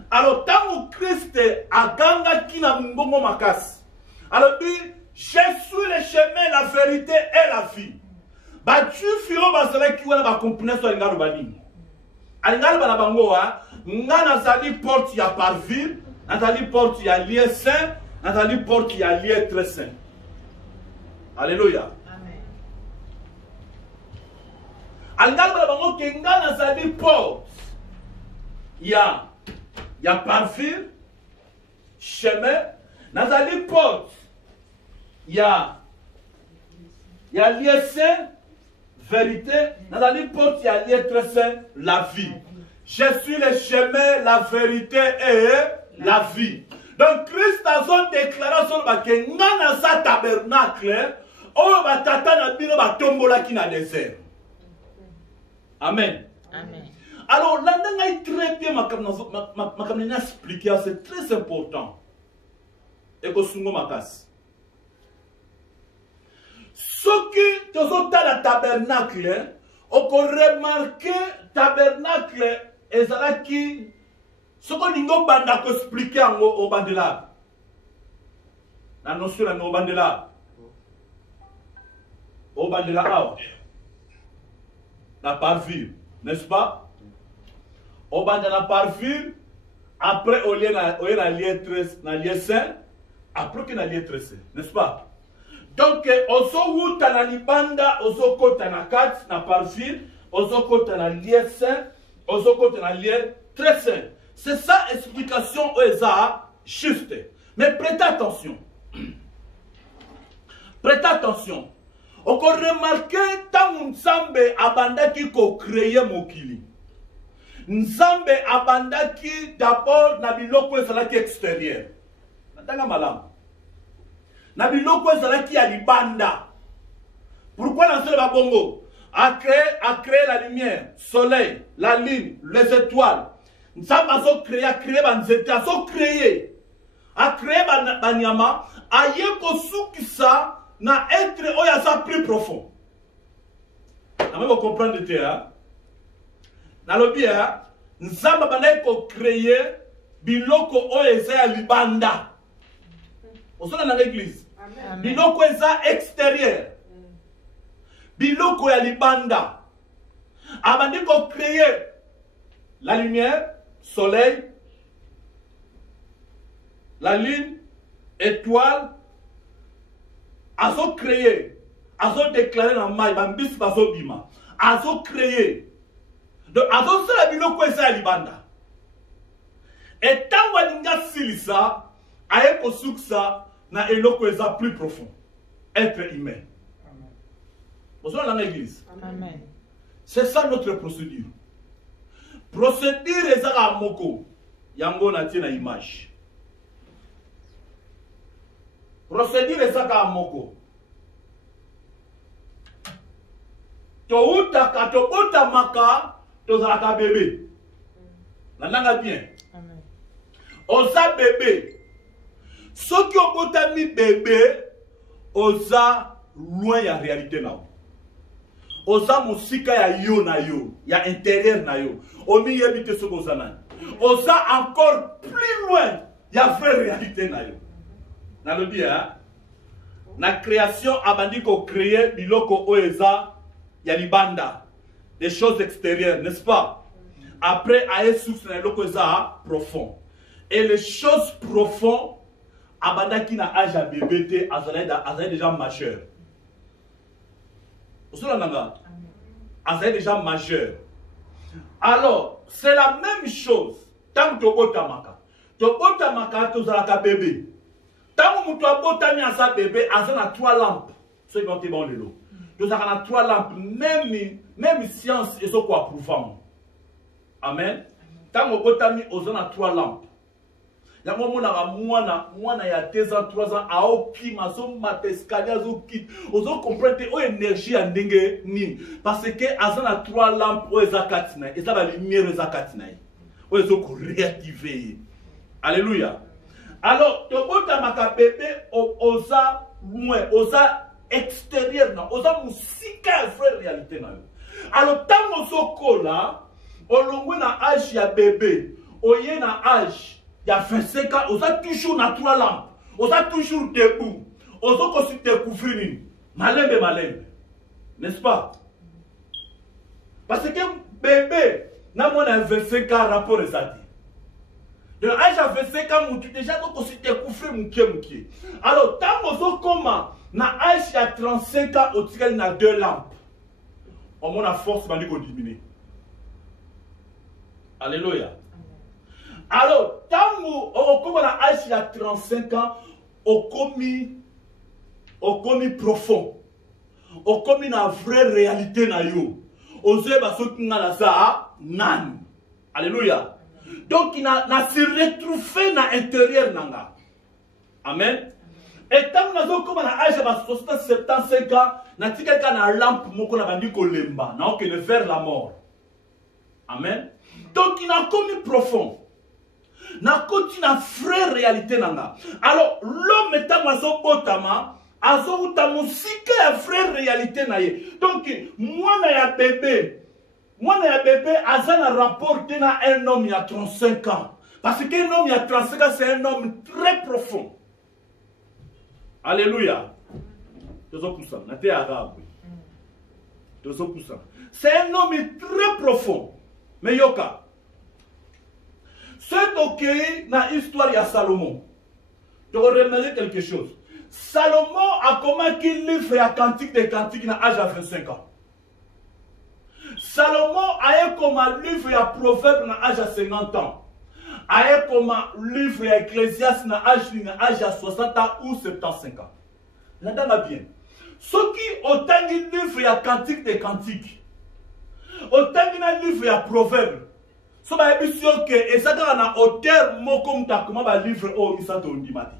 Alors tant que Christ a ganga ki na mbongo makasi. Alors dit je suis le chemin, la vérité et la vie. Ba tu firo bazala ki wana ba comprendre so ngalo balingi. Alingalo bana bango wa ngana zali porte ya parvis, nazali porte ya lieu saint, nazali porte ya lieu très saint. Alléluia. Amen. Alingalo bana bango ke ngana zali porte. Il y a parfum, chemin, nazali porte. Il y a lieu saint, vérité, nazali porte, il y a lieu très saint, la vie. Je suis le chemin, la vérité et la vie. Donc Christ a son déclaration que ngana sa tabernacle, oyo batata na bino batombola ki na désert. Amen. Amen. Alors, là, on a très bien ma expliqué, c'est très important. Et que sungo makas. Ce qui te sont dans le tabernacle, on peut remarquer tabernacle et ça qui ce qu'on dit on banda ko expliquer au bandela. La notion là au bandela. Au bandela la parvis, n'est-ce pas? Au bas de la parfum, après au lieu na lieu saint, après que na lieu très saint, n'est-ce pas? Donc ozo wuta na libanda, ozo kota na kat na parfum, ozo kota na lieu saint, ozo kota na lieu très saint. C'est ça explication oza juste. Mais prêtez attention. Prêtez attention. On peut remarquer tant Nzambe abandaki ko créer mokili. Nzambe abandaki d'abord na biloko ezalaki extérieur. Natanga malamu. Na biloko ezalaki ya libanda. Pourquoi dans ce babongo a créé la lumière, soleil, la lune, les étoiles. Nzambe a créé banzete, a créé banyama, a yeko sukisa na être oyaza plus profond. Na même comprendre te hein. Na lobi hein, Nzamba bana ko créer biloko oyeza ya libanda. Osona na l'église. Biloko eza extérieur. Biloko ya libanda. Abandi ko créer la lumière, soleil, la lune, étoile. Azo créé, azo déclaré dans maï, bambis bazo bima, azo créé. Donc azo sala biloko eza libanda. Et tant walinga silisa, aye kosuksa na eloko eza plus profond, être humain. Bonsoir dans l'église. Amen. C'est ça notre procédure. Procédure eza moko, yango na tina image. Procédure ezaka moko. Toutaka tobotamaka tozalaka bébé. Nandanga bien. Amen. Oza bébé. Soki obotami bébé, oza loin ya réalité na. Oza musika ya yo na yo, ya intérieur na yo. Omi yebite soko oza. Oza encore plus loin ya vraie réalité na yo. Na lobi hein? Na création abandi ko créer biloko oeza ya libanda, des choses extérieures, n'est-ce pas? Après aye source na biloko eza profond. Et les choses profondes abandaki na âge à bébé te azalé déjà majeur. Osula nanga azalé déjà majeur. Alors, c'est la même chose tant que tobotamaka. Tobotamaka tozalaka bébé. Tant que tu botami asa bébé, azana 3 lampes. Ceux qui ont été bons de l'eau. Nous avons 3 lampes, même science et ce qu'on approuvons. Amen. Tant que botami, azana 3 lampes. Il y a un moment où il y a 2 ans, 3 ans, à Oki, Mazo, Mateskali, Azoki, Ozo comprendre où énergie en dengue ni. Parce que azana 3 lampes, où est Zakatina, et ça va lumière Zakatina. Où est-ce qu'on réactive. Alléluia. Alors, tobota maka bébé oza loin, oza extérieur na, oza musika vraie réalité na. Alors tant ozo kola, olongwe na âge ya bébé, oye na âge ya 25 ans, oza toujours na 3 lampes, oza toujours debout, ozo ko si découvrir malembe, n'est-ce pas? Parce que bébé na mona 25 ans rapport ezati. De l'âge à 25 ans, tu déjà aussi découvrir mouké. Alors, tant que comment, na âge à 35 ans, au tigre na 2 lampes. On a force de diminuer. Alléluia. Alors, tant que comment na âge à 35 ans, au commis profond, au commis na vraie réalité na yo. Osé baso kinga la za nan. Alléluia. Donc, il a se retrouvé dans l'intérieur. Amen. Et tant que nous avons l'âge de 75 ans, nous avons une lampe qui est vers la mort. Amen. Donc, il a commis profond. Il a continué une vraie réalité. Alors, l'homme est en botama, azo utamusika ya vraie réalité. Donc, moi, na bébé. Moi, un bébé, a un rapport à un homme il y a 35 ans. Parce qu'un homme il y a 35 ans, c'est un homme très profond. Alléluia. C'est un homme très profond. Mais yoka. C'est ok dans l'histoire de Salomon. Tu remarquer quelque chose. Salomon a commencé un livre à Cantique des Cantiques à l'âge de 25 ans. Salomon a comme un livre à Proverbe à l'âge de 50 ans. A comme un livre à Ecclésiaste à l'âge de 60 ans ou 75 ans. Là-dedans, bien. soki otangi livre ya cantique des cantiques, otangi na livre ya proverbe, so ba yebi sio ke ezaka na auteur moko mutakuma ba livre o isato ondimati.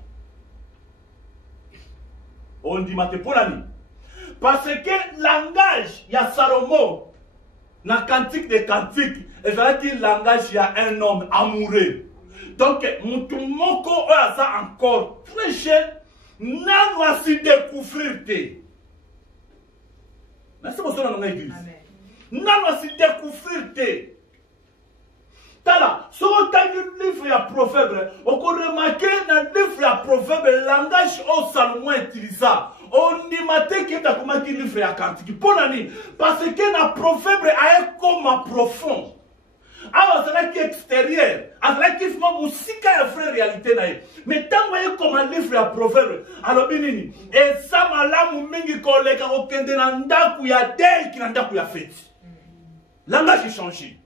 Ondimati pour nani? Parce que langage ya Salomon na cantique des cantiques, ezalaki langage ya un homme amoureux. Donc mutu moko aza encore très jeune, nanu asi découvrir te. Merci beaucoup dans l'église. Nanu asi découvrir te. Tala, si on a un livre à proverbe, on peut remarquer dans le livre à proverbe, le langage au Salomon utilisé. On dit matin qu'il y a un livre à cantique. Parce que dans le proverbe, il y a comme profond. Alors, c'est extérieur. C'est qu'il faut que musique ait une vraie réalité. Mais tant que comme un livre à proverbe, alors, et ça, malamu mingi koleka okende na ndaku ya dei ki na ndaku ya fête. Langage est changé.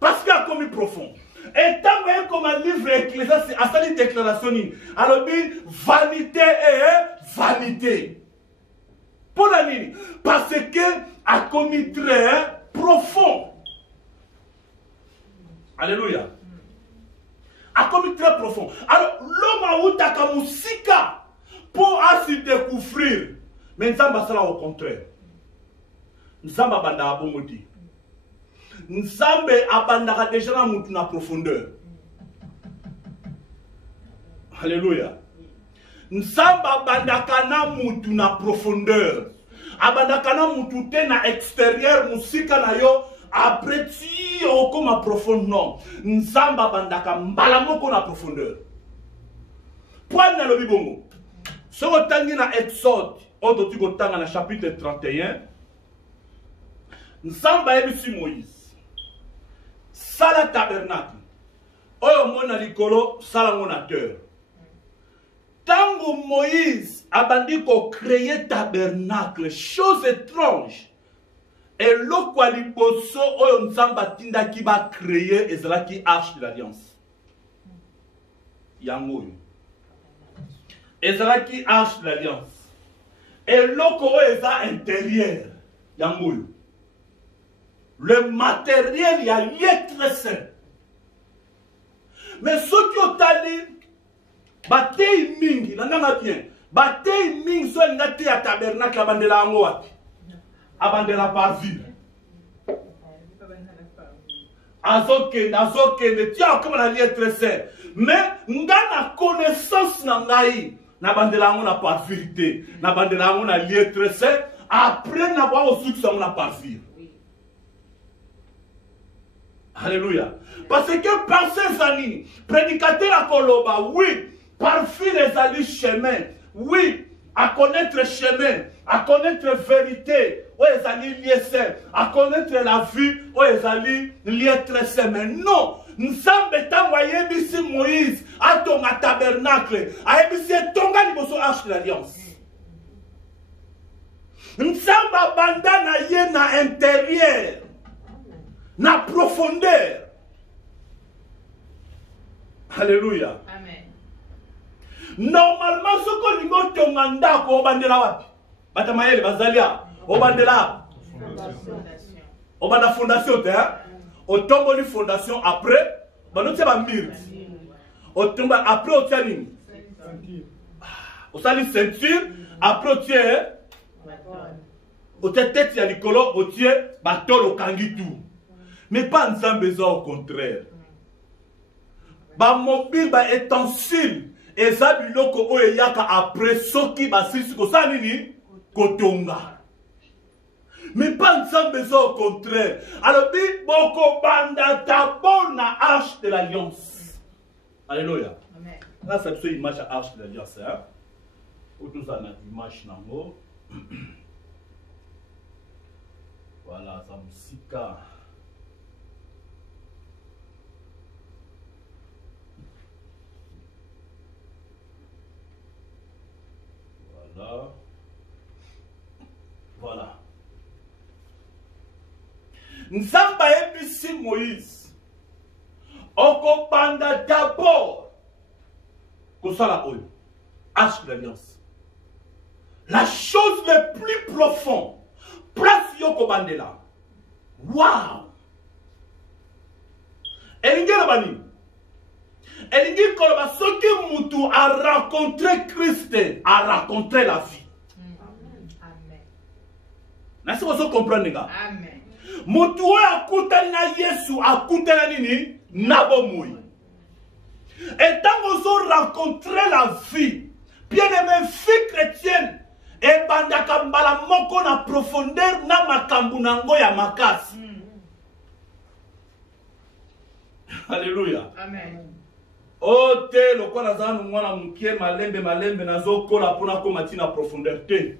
Parce qu'il y a comme profond. Et tant que comme un livre ecclésiastique, à cette déclaration, alors, vanité et vanité. Pour la ligne. Parce que a commis très profond. Alléluia. A commis très profond. Alors, l'homme a eu ta musika pour se découvrir. Mais nous sommes au contraire. Nous sommes à Bomodi. Nous sommes à déjà dans profondeur. Alléluia. Nous sommes à profondeur. Abandakana mutute na extérieur musika na yo. Après tu au comme à profondeur. Nzamba bandaka mbalamoko na profondeur. Point na lobi bongo. Ce que tangi na Exode, auto tu tanga na chapitre 31. Nzamba ebisi Moïse. Sala tabernacle. Oyo mona likolo sala monateur. Tango Moïse a bandit qu'on créer tabernacle, chose étrange. Et l'eau quoi liboso oyo nzamba tinda qui va créer ezala qui arche de l'alliance. Yango. Ezala qui arche de l'alliance. Et l'eau quoi eza intérieur. Yango. Le matériel y a lié très sain. Mais ce qui ont allé batei mingi nanga bien. Batei mingi so ngati ya tabernacle abandela ango wapi. Abandela par ville. Azoke, tiens, comme on a lié très sain. Mais, nga na connaissance na ngai, na bandela ango na par vérité. Na bandela ango na lié très sain. Après, na ba au succès na par ville. Alléluia. Parce que par ces années, prédicateur à Koloba, oui, par fil les alliés chemin, oui, à connaître chemin, à connaître vérité, où les alliés liés sains, à connaître la vie, où les alliés liés très sains. Mais non, nous sommes envoyés ici Moïse, à ton tabernacle, à ici ton gars arche de l'alliance. Nous sommes abandonnés na intérieur. Na profondeur. Alléluia. Amen. Normalement, ce que nous avons demandé au bandela wapi. Batamayele bazalia au bandela. Au banda fondation au tombe de fondation après, nous tient mur. Au tombe après au tient nini. Au sali ceinture après au tient au tête ya likolo au tient bateau au kangi tout. Mais pas Nzambe au contraire. Ba mobile ba étensile eza biloko oyo yaka après soki ba sisi ko sa nini kotonga. Mais pas Nzambe au contraire. Alors bi boko banda d'abord na arche de l'alliance. Alléluia. Amen. Là ça c'est une image à arche de l'alliance hein. Autour ça na image nango. Voilà ça musika. Voilà. Nzamba ebisi Moïse. Oko banda d'abord. Kosala oyo. Arche de l'alliance. la chose le plus profond, place yoko bandela. Wow! Elingi bani. Elingi koloba soki mutu a rencontré Christ, a rencontré la vie. Amen. Nasi vous comprendre nga? Amen. Mutu oyo akutani na Yesu akutani nini? Nabomui. Et tant vous rencontré la vie, bien-aimé, fille chrétienne, et bandaka mbala moko na profondeur na makambu nango ya makasi. Alléluia. Amen. Oh te loko nazana mwana mukie malembe nazokola pona komati na profondeur te.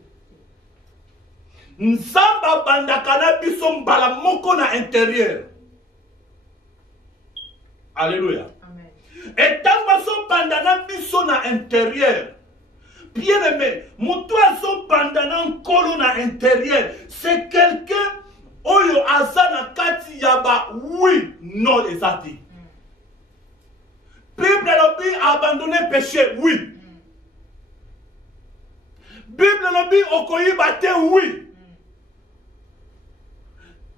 Nzamba bandaka na biso mbala moko na intérieur. Alléluia. Amen. Et tant baso bandana biso na intérieur. Bien aimé, mutua so bandana nkolo na intérieur, c'est quelqu'un oyo azana kati yaba oui non ezati. Bible lobi abandonné péché, oui. Bible lobi okoyiba te, oui.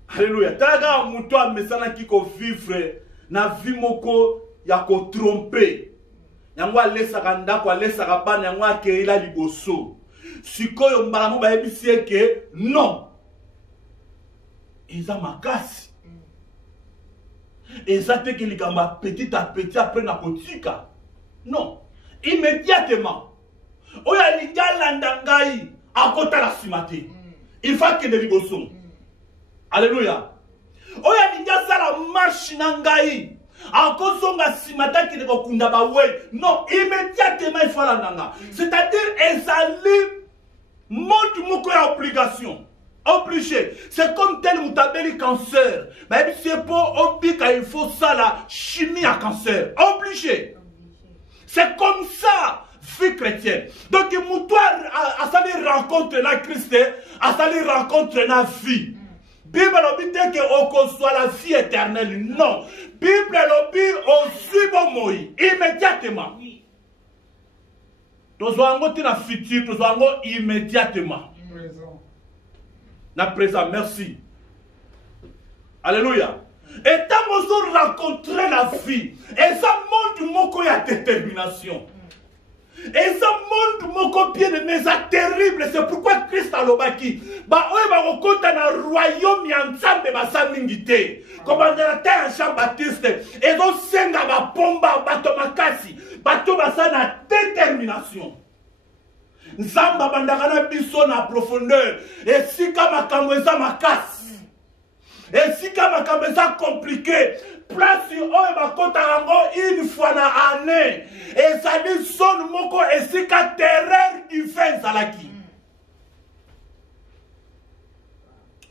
Alléluia. Talaga mutua mesana kiko vivre na vie moko ya ko tromper. Yango alesaka ndako alesaka bana yango akeila liboso. Sikoyo mbala mo bayebisi eke non. Eza makasi. Eza te ke likamba petit à petit après na kotika. Non. Immédiatement. Oya lingala ndangai akota la simate. Il faut que de liboso. Alléluia. Oya lingala sala marche nangai. Akosonga simata ki de kokunda bawe. Non, immédiatement il faut la nanga. C'est-à-dire ezali monte moko ya obligation. Obligé. C'est comme tel moutabeli cancer. Mais c'est pour obika il faut ça la chimie à cancer. Obligé. C'est comme ça vie chrétienne. Donc moutoir à sa rencontre la Christ, à sa rencontre la vie. Bible lobby que on soit la vie éternelle. Non. Bible lobby au suivant immédiatement. Nous avons la futur, nous avons immédiatement. Na présent, merci. Alléluia. Et tant que vous rencontrez la vie, et ça montre moko ya détermination. Et ça montre moko bien aimé, ça terrible. C'est pourquoi Christ a l'obaki. Ba oye ba kokota na royaume ya nzambe basa mingite. Comme dans la terre Jean-Baptiste, et donc senga ba pomba bato makasi, bato basa na détermination. Nzamba bandaka na biso na profondeur. Et si kama kamweza makasi. Et si kama kamweza compliqué. Place oyo bakota rango une fois na année. Et ça dit son moko et si ka terreur du fin zalaki.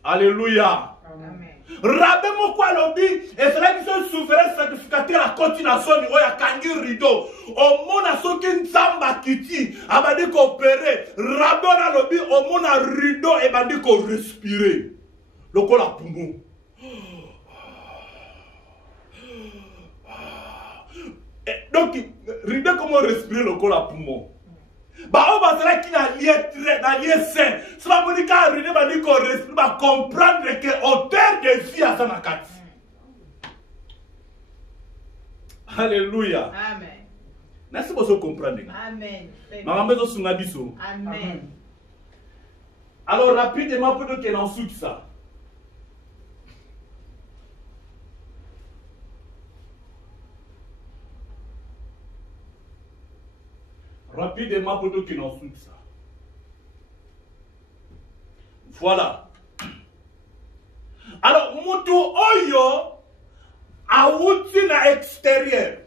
Alléluia. Amen. Rabbe moko alobi et cela qui sont souverain sacrificateur à continuation oya kangi rideau. Au mona soki nzamba kiti abadi ko opérer. Rabbe na lobi au mona rideau et badi ko respirer. Lokola poumon. Donc, rideau comment respirer le col à poumon. Bah, on va se qui n'a lié sain. C'est pas pour dire qu'un rideau va dire qu'on respire, va comprendre que hauteur de vie à sa nakati. Alléluia. Amen. Merci pour ce comprendre. Amen. Maman bezo sungabiso. Amen. Alors rapidement pour que l'on soude ça. Rapidement pour que l'on soude ça. Voilà. Alors, mutu oyo a outi na extérieur.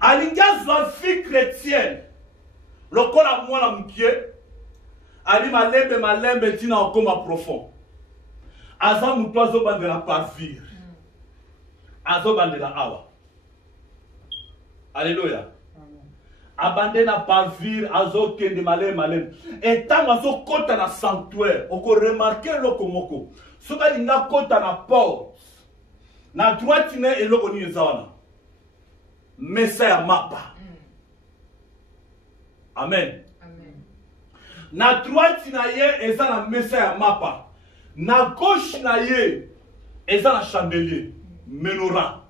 Alinga zwa vie chrétienne. Lokola mwana mukie. Ali malembe tina okoma profond. Aza mutu azo bandela parvir. Azo bandela awa. Alléluia. Abandena parvir azo kende malem. Et tant azo kota na sanctuaire, oko remarquer loko moko. Soka linga kota na porte. Na droite ne eloko ni ezawana. Messa ya mapa. Amen. Amen. Na droite na ye eza na mesa ya mapa. Na gauche na ye eza na chandelier. Menorah.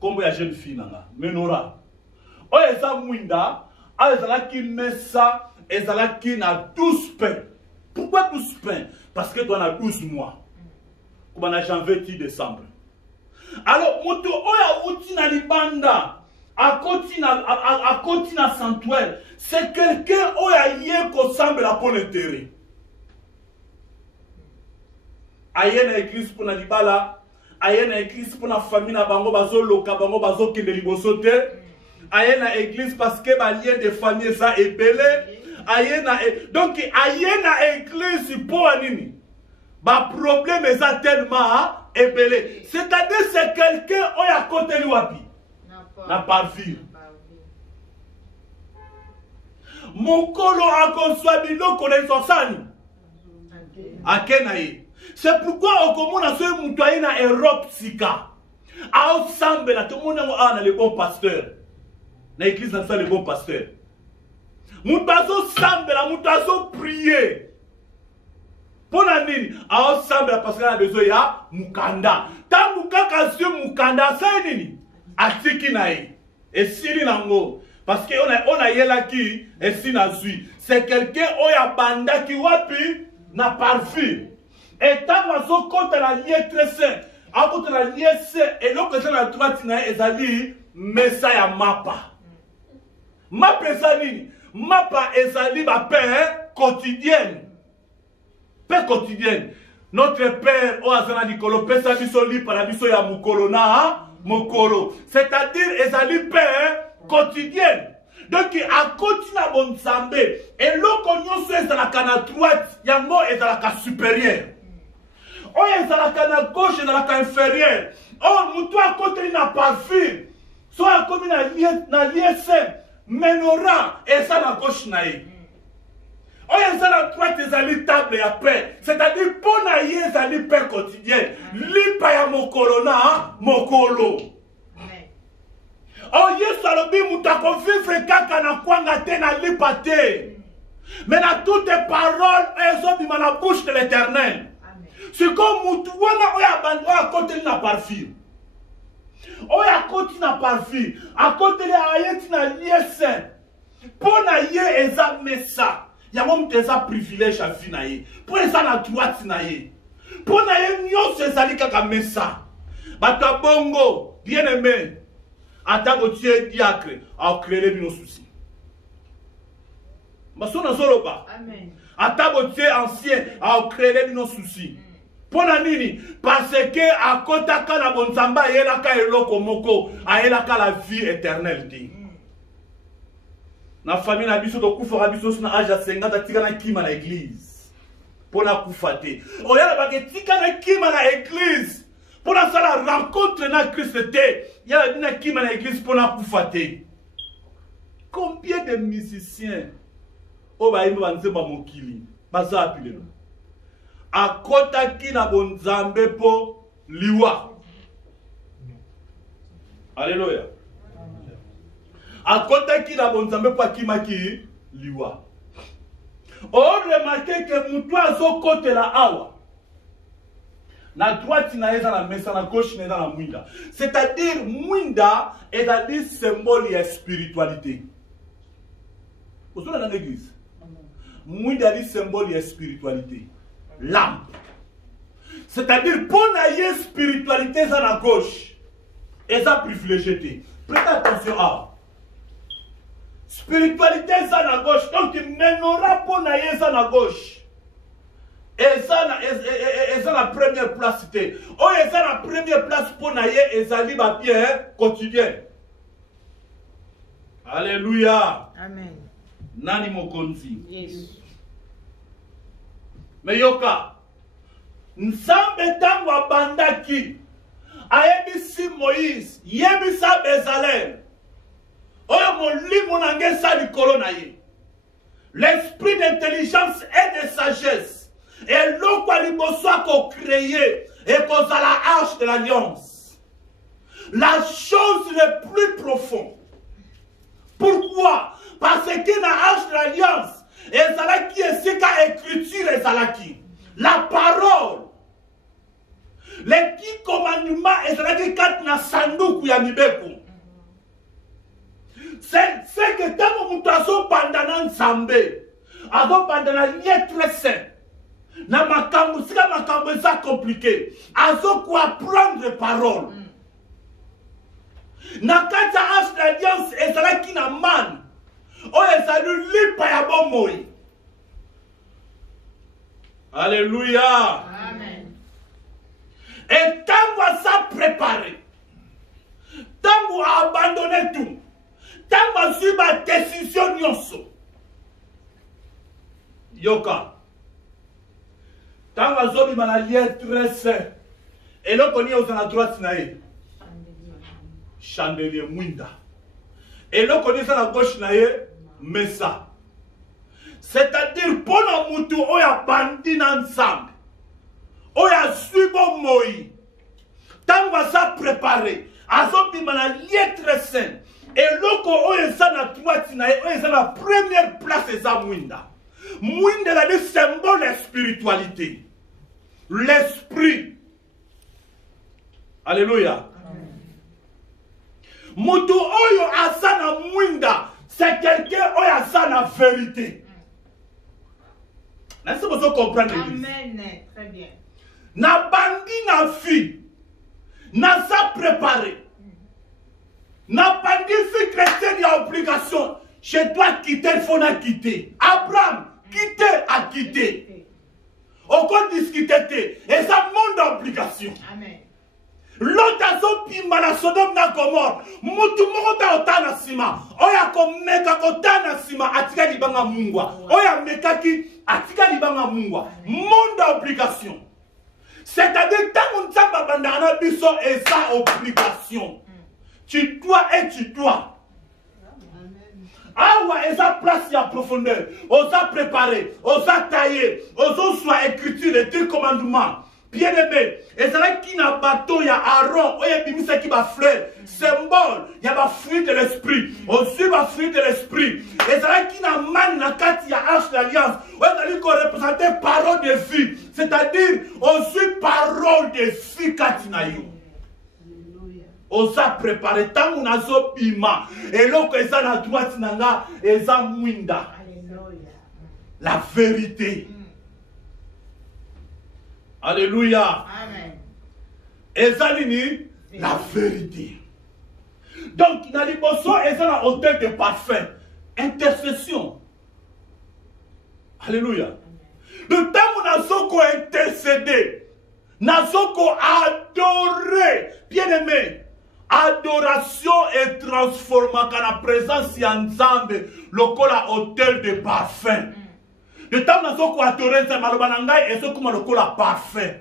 Comme ya jeune fille nanga. Menorah. O eza mwinda, a ezalaki mesa, ezalaki na 12 pains. Pourquoi 12 pains? Parce que tu en as 12 mois. Comme on a janvier, décembre. Alors, moto oya uti na libanda, à côté na sanctuaire, c'est quelqu'un oya yé ko semble la pour l'intérêt. Aye na église pour na libala, aye na église pour na famille na bango bazo loka bango bazo kende liboso te. Aye na église parce que ba lien de famille ça est belé. Aye na donc aye na église pour anini. Ba problème est tellement ébélé. C'est-à-dire c'est quelqu'un qui a côté lui wapi. Na parvi. Mon colo a conçu biloko connaissance sani. Akenaï. C'est pourquoi au commun a ce moutoyen na Europe sika. A ensemble là tout le monde a le bon pasteur. Na église na ça le bon pasteur. Moutazo semble la moutazo prier. Pour la nini, a ensemble parce qu'il a besoin ya mukanda. Ta mukaka sur mukanda ça nini. Atiki nae. Et siri nango. Parce que on a yela qui et si na zui. C'est quelqu'un oya banda qui wapi na parfum. Et tant wazo contre la lié très sain. A contre la lié sain et l'autre c'est la droite na ezali mesa ya mapa. Mapa ezali mapa ezali ba paix quotidienne. Paix quotidienne. Notre Père, o azana Nicolo, pesa biso li para biso ya mukolo na mokolo. C'est-à-dire, ezali paix quotidienne. Donc, à côté na bon sambé, et l'oko nyonso ezalaka na droite, yango ezalaka supérieur. O ezalaka na gauche, ezalaka inférieur. Or, mutu à côté na parfum, soit à côté na liesse, menorah, et ça na gauche na ye. Oh, il y a la droite des table à paix. C'est-à-dire, pour naïe, les paix quotidienne. Lipa ya mokolo na mokolo. Oh, yes, alobi mutako vivre kaka na kwanga te na lipa te. Mais na toutes les paroles, elles sont dans la bouche de l'Éternel. C'est comme mutouana oya bando à côté na parfum. Oya côté na parfum. À côté de ayeti na liesse. Pour naïe, eza messa. Il y a même des privilèges à vie naïe. Pour ça la droite naïe. Pour naïe nyo se zali kaka messa. Bata bongo, bien aimé. Attaque Dieu diacre, a créé nos soucis. Masona zoloba. Amen. Attaque Dieu ancien, a créé nos soucis. Pour la nini, parce que à kota kana bonzamba yela ka eloko moko, a yela ka la vie éternelle di. Na famille na biso to kufa biso na âge ya 50 tika na kima na église pona kufate oyala ba ke tika na kima na église pona sala rencontre na Christ te yala na kima na église pona kufate. Combien de musiciens o ba yimba nzemba mokili baza apilelo akota ki na bonzambe po liwa. Alléluia. À côté qui la bonne zambe pour qui maki liwa. Or remarquez que moutoua zo côté la awa. Na droite na eza la mesa na gauche na eza la mwinda. C'est-à-dire mwinda est un symbole de spiritualité. Vous savez dans l'église. Mwinda est symbole de spiritualité. Lampe. C'est-à-dire pour naïe spiritualité ça na gauche. Et ça privilégié. Prêtez attention à. Spiritualité ça na gauche, donc menorah pour naïe ça na gauche. Et ça la première place. Oh, et ça la première place pour naïe et ça li ba pierre quotidien. Alléluia. Amen. Nani mokonzi. Yes. Mais yoka, nsambe tango abandaki, ayebisi Moïse, yebisa Bezalel. L'esprit d'intelligence et de sagesse et l'eau qu'on créé et qu'on a la arche de l'alliance. La chose le plus profonde. Pourquoi? Parce que la arche de l'alliance ezalaki esika écriture ezalaki. La parole. Les 10 commandements ezalaki kati na sanduku ya mibeko. C'est que tant que azo bandana nzambe, azo bandana lié très sain. Na makambo sika makambo eza compliqué. Azo ko apprendre parole. Na kati ya alliance ezalaki na man. Oyo ezali lipa ya bomoi. Alléluia. Amen. Et tant qu'on s'est préparé, tant qu'on a abandonné tout, tant qu'on a suivi ma décision, Yoka, tant qu'on a suivi ma lien très sain, et là qu'on est aux droite, chandelier Mwinda, et là qu'on est à la gauche, Messa. C'est-à-dire, pour la moutou, on a bandi ensemble. On a suivi moi. Tant qu'on s'est préparé, à ce moment là, très sain. Et lorsqu'on est à la droite, on est à la première place de ça, Mwinda. Mwinda, c'est le symbole de spiritualité. L'esprit. Alléluia. Moutou, oyo asana Mwinda, c'est quelqu'un qui a sa vérité. Est-ce que vous comprenez? Amen. Très bien. Na bandi na fi, na sa préparé. Na bandi fi chrétien, il y a obligation. Chez toi, quitter, il faut la quitter. Abraham, quitter, a quitté. Au compte discuter, et ça montre d'obligation. Amen. L'autre a son pima na Sodome na Gomorre. Mutu moko ta otana sima. Oya komeka kotana sima atika libanga mungwa. Oya mekaki atika libanga mungwa. Monde d'obligation. C'est-à-dire tant qu'on t'a bandana biso et ça obligation. Tu dois et tu dois. Ah ouais, et ça place à profondeur. On s'est préparé, on s'est taillé, on soit écriture les 10 commandements. Bien aimé, et c'est là qu'il y a un bateau, il y a Aaron, il y a Bimisa qui va fleur, symbole, il y a un fruit de l'esprit, on suit un fruit de l'esprit, et c'est là qu'il y a un man, il y a Arche d'Alliance, il y a qu'on représente parole de vie, c'est-à-dire, on suit parole de vie Katinayo. On s'est préparé, tant qu'on a so pima, et là, que ça la droite, et ça Mwinda. La vérité. Alléluia. Amen. Et ça, la vérité. Donc, il y a les bossons et ça, la hauteur de parfum. Intercession. Alléluia. Le temps où nous avons intercédé, nous avons adoré, bien aimé, adoration et transformation la présence d'Anzambe, le col à hauteur de parfum. Le temps où nous avons adoré, c'est malobanaga et ce comme le col à parfum.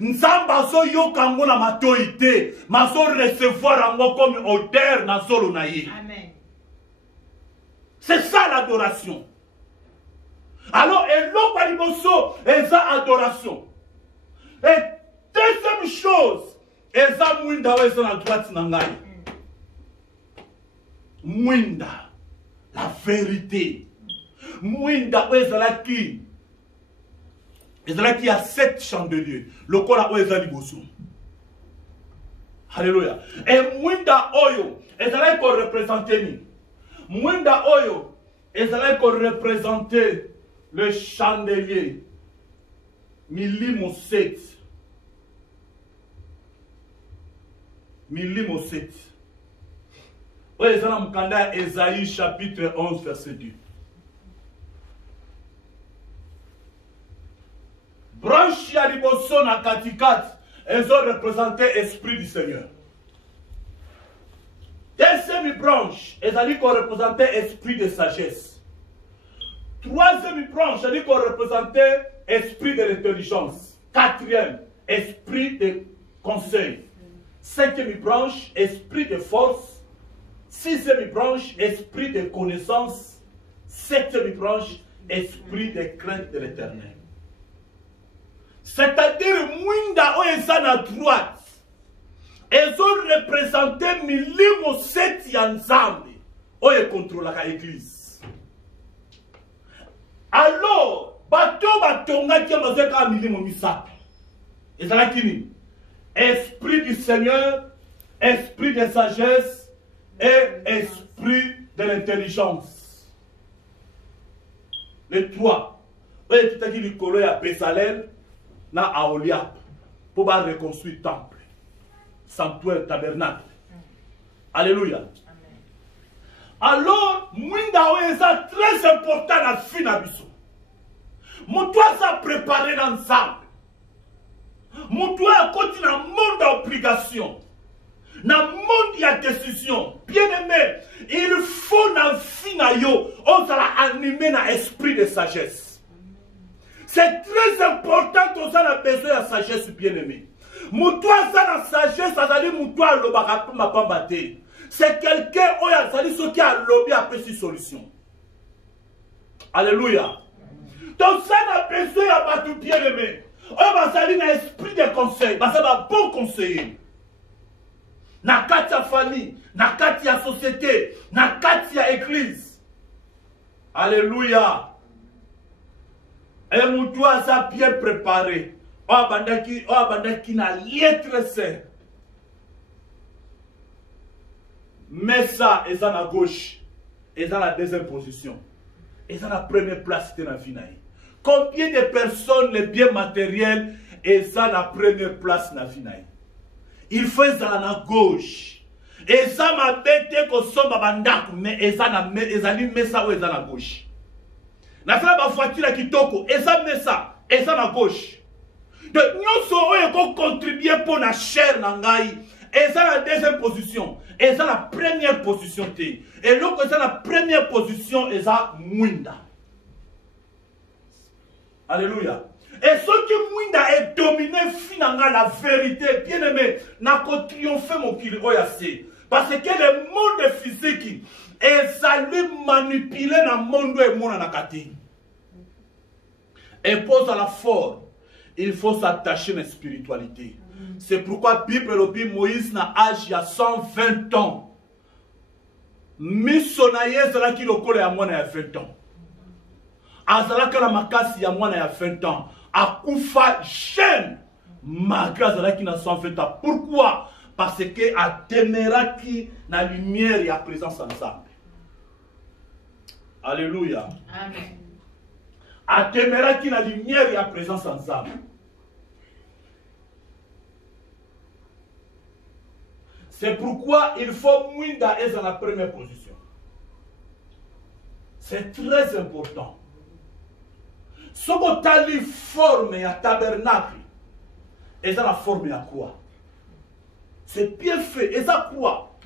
Nzamba so yo kango na matoite, maso recevoir ango comme hauteur na solo na ye. Amen. C'est ça l'adoration. Alors, et l'autre palimoso, et ça adoration. Et deuxième chose, et ça mwinda ouais ça la droite nangai. Mwinda, la vérité. Mwinda ouais ça la qui. Et là qui a 7 chandeliers. Le corps a oyo liboso. Alléluia. Et mwinda oyo, et là qu'on représentait ni. Mwinda oyo, et là qu'on représentait le chandelier. Milimo 7. Milimo 7. Oui, ça mkanda Esaïe chapitre 11 verset 2. Branche ya liboso na katikat, elles ont représenté l'esprit du Seigneur. Deuxième branche, elles ont représenté l'esprit de sagesse. Troisième branche, elles ont représenté l'esprit de l'intelligence. Quatrième, esprit de conseil. Cinquième branche, esprit de force. Sixième branche, esprit de connaissance. Septième branche, esprit de crainte de l'Éternel. C'est-à-dire, Mwinda Oezan à droite, elles ont représenté Milimo 7 Yanzambi, Oye contrôle l'église. Alors, bato batonga qui mazeka milimo misato. Ezalaki nini? Esprit du Seigneur, esprit de sagesse et esprit de l'intelligence. Les trois. Et tout à qui du colo ya Bézalel na Aholiab pour reconstruire le temple, sanctuaire, tabernacle. Alléluia. Alors, Mwinda est très important dans la fin de l'abisson. Mon toit s'est préparé ensemble. Mon toit continue dans le monde d'obligation. Dans le monde de décision. Bien aimé, il faut dans la fin de l'abisson, on s'est animé dans l'esprit de sagesse. C'est très important qu'on a besoin de sagesse, bien aimé. Mon toit ça dans la sagesse, ça veut dire mon toit le barapé m'a pas battu. C'est quelqu'un qui a lobby après cette solution. Alléluia. Donc ça n'a besoin à battre bien aimé. On va salir dans l'esprit de conseil. Ça va bon conseiller. Dans la famille, dans la société, dans l'église. Alléluia. Et mon toit ça bien préparé. On va n'a lettre saint. Mais ça, ils sont à gauche. Ils sont à la deuxième position. Ils sont à la première place dans la vie. Combien de personnes, les biens matériels, ils sont à la première place dans la vie? Il faut qu'ils soient à la gauche. Ils sont à la bête qu'on soit à la mais ils sont à la gauche. Na fila ba voiture qui toko, ils sont à la gauche. Donc, nous sommes contribuer pour la chair nangai. Et ça la deuxième position. Et ça la première position. Et l'autre, c'est la première position. Et ça, Mwinda. Alléluia. Et ce qui Mwinda est dominé finalement la vérité. Bien aimé, n'a qu'à triompher mon kilo. Parce que le monde physique est allé manipuler dans le monde et monde en akati. Et pose à la forme. Il faut s'attacher à la spiritualité. C'est pourquoi la Bible dit Moïse n'a âge il y a 120 ans. Missionaire qui le colle à moi il y a 20 ans. Azalaka la makasi ya moi il y a 20 ans. Akufa jeune malgré Azalaki na 120 ans. Pourquoi? Parce que a téméra qui na lumière et à présence ensemble. Alléluia. Amen. A téméra qui na lumière et à présence ensemble. C'est pourquoi il faut Mwinda être dans la première position. C'est très important. Ce que tu as forme à tabernacle, est dans la forme à quoi? C'est bien fait. Et ça quoi?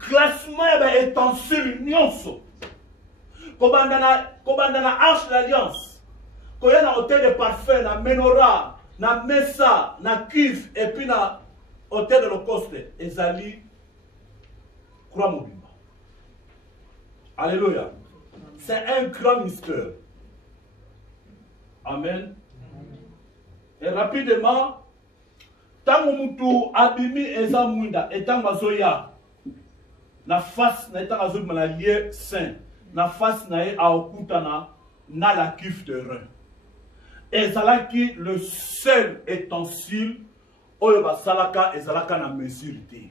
Classement est en l'union. Comme dans la arche d'alliance, quand il y a un hôtel de parfum, na menorah, na mesa, na cuve, et puis na hôtel de l'Holocauste, Ezali, croix mobimba. Alléluia. C'est un grand mystère. Amen. Et rapidement, tant que mutu abimi eza mwinda, et tant mazoya, na face na etant azoya na lieu saint, na face na e aokutana na la cuve de rein. Ezalaki le seul ustensile oyo basalaka ezalaka na mesure te.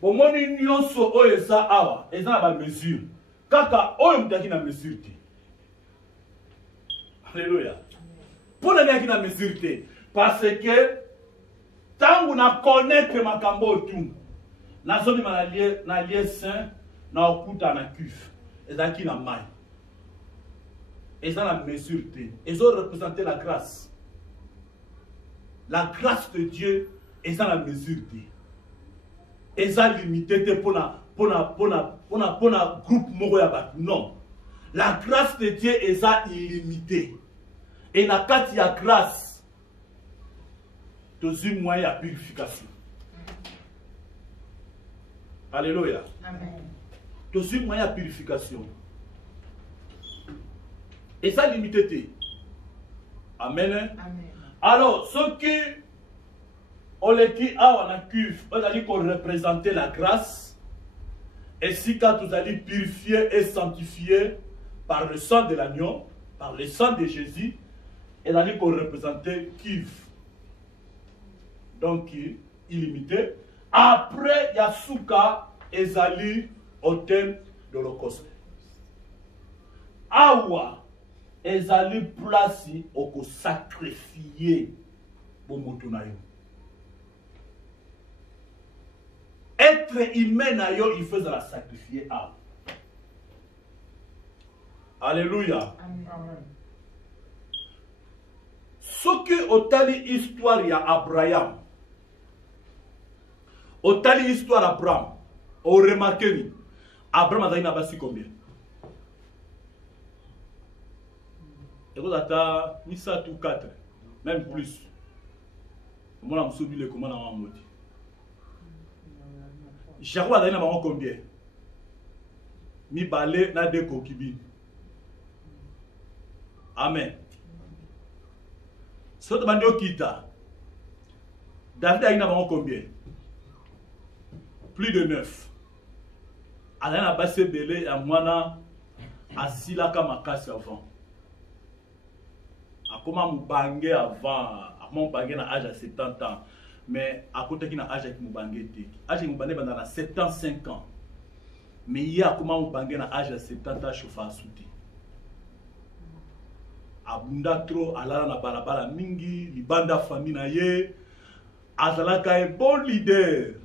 Bomoni nyonso oyo eza awa eza na ba mesure. Kaka oyo mutaki na mesure te. Alléluia. Pour ne pas na mesure te parce que tangu na connaître makambo tout na zoni na lieu saint na okuta na cuve ezalaki na mai. Eza na mesure te. Ezo représenter la grâce. La grâce de Dieu est dans la mesure de. Et ça limité pour un groupe moya. Non. La grâce de Dieu est illimitée. Et dans il y a grâce. Dans une moyen de purification. Alléluia. Amen. Dans une moyen de purification. Et ça limité. Amen. Amen. Alors, ceux qui ont dit ah on a cuve, on a dit qu'on représentait la grâce, et si quand vous allez purifier et sanctifier par le sang de l'agneau, par le sang de Jésus, et là, qu'on représentait Kiv. Donc, illimité. Après, Yasuka, Ezali, hôtel d'Holocauste. Awa, Ezali, place, au sacrifier pour Motunayo. Être humain, il faisait la sacrifier à. Alléluia. Amen. Ce qui otali histoire ya Abraham. Otali histoire Abraham. On remarque ni. Abraham a eu basi combien? Écoute, ata ni ça tout 4, même plus. Comment on a soubi le comment on a modi. Jacob a eu combien? Mi balé na de kokibi. Amen. Ce que tu kita, David a eu combien? Plus de 9. Alain a passé belé à Moana à Silaka Makasi avant. A comment m'bangé avant, à mon bangé à l'âge de 70 ans. Mais à côté qui n'a âge qui m'bangé. Âge qui m'bangé pendant 75 ans. Mais il y a comment m'bangé à l'âge de 70 ans chauffeur à souti. Abunda trop alala na balabala mingi libanda famille na ye azalaka un bon leader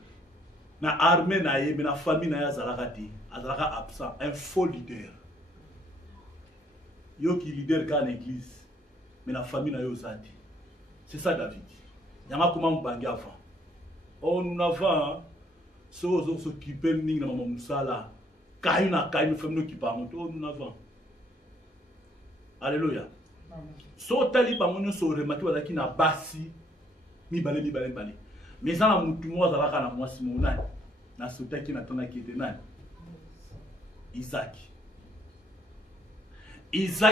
na armée na ye mais na famille na ye azalaka ti azalaka absent un faux leader yo qui leader ka na église mais na famille na yo zati c'est ça David yanga comment mbangi avant oh nous n'avons so s'occuper mingi na maman musala kayu na kayu famille qui par oh nous n'avons alléluia. So tali bangonyo so remaki bazaki na basi mi balé mais ça na mutu mo azalaka na mwasi monani na sotaki na tona ki nani Isaac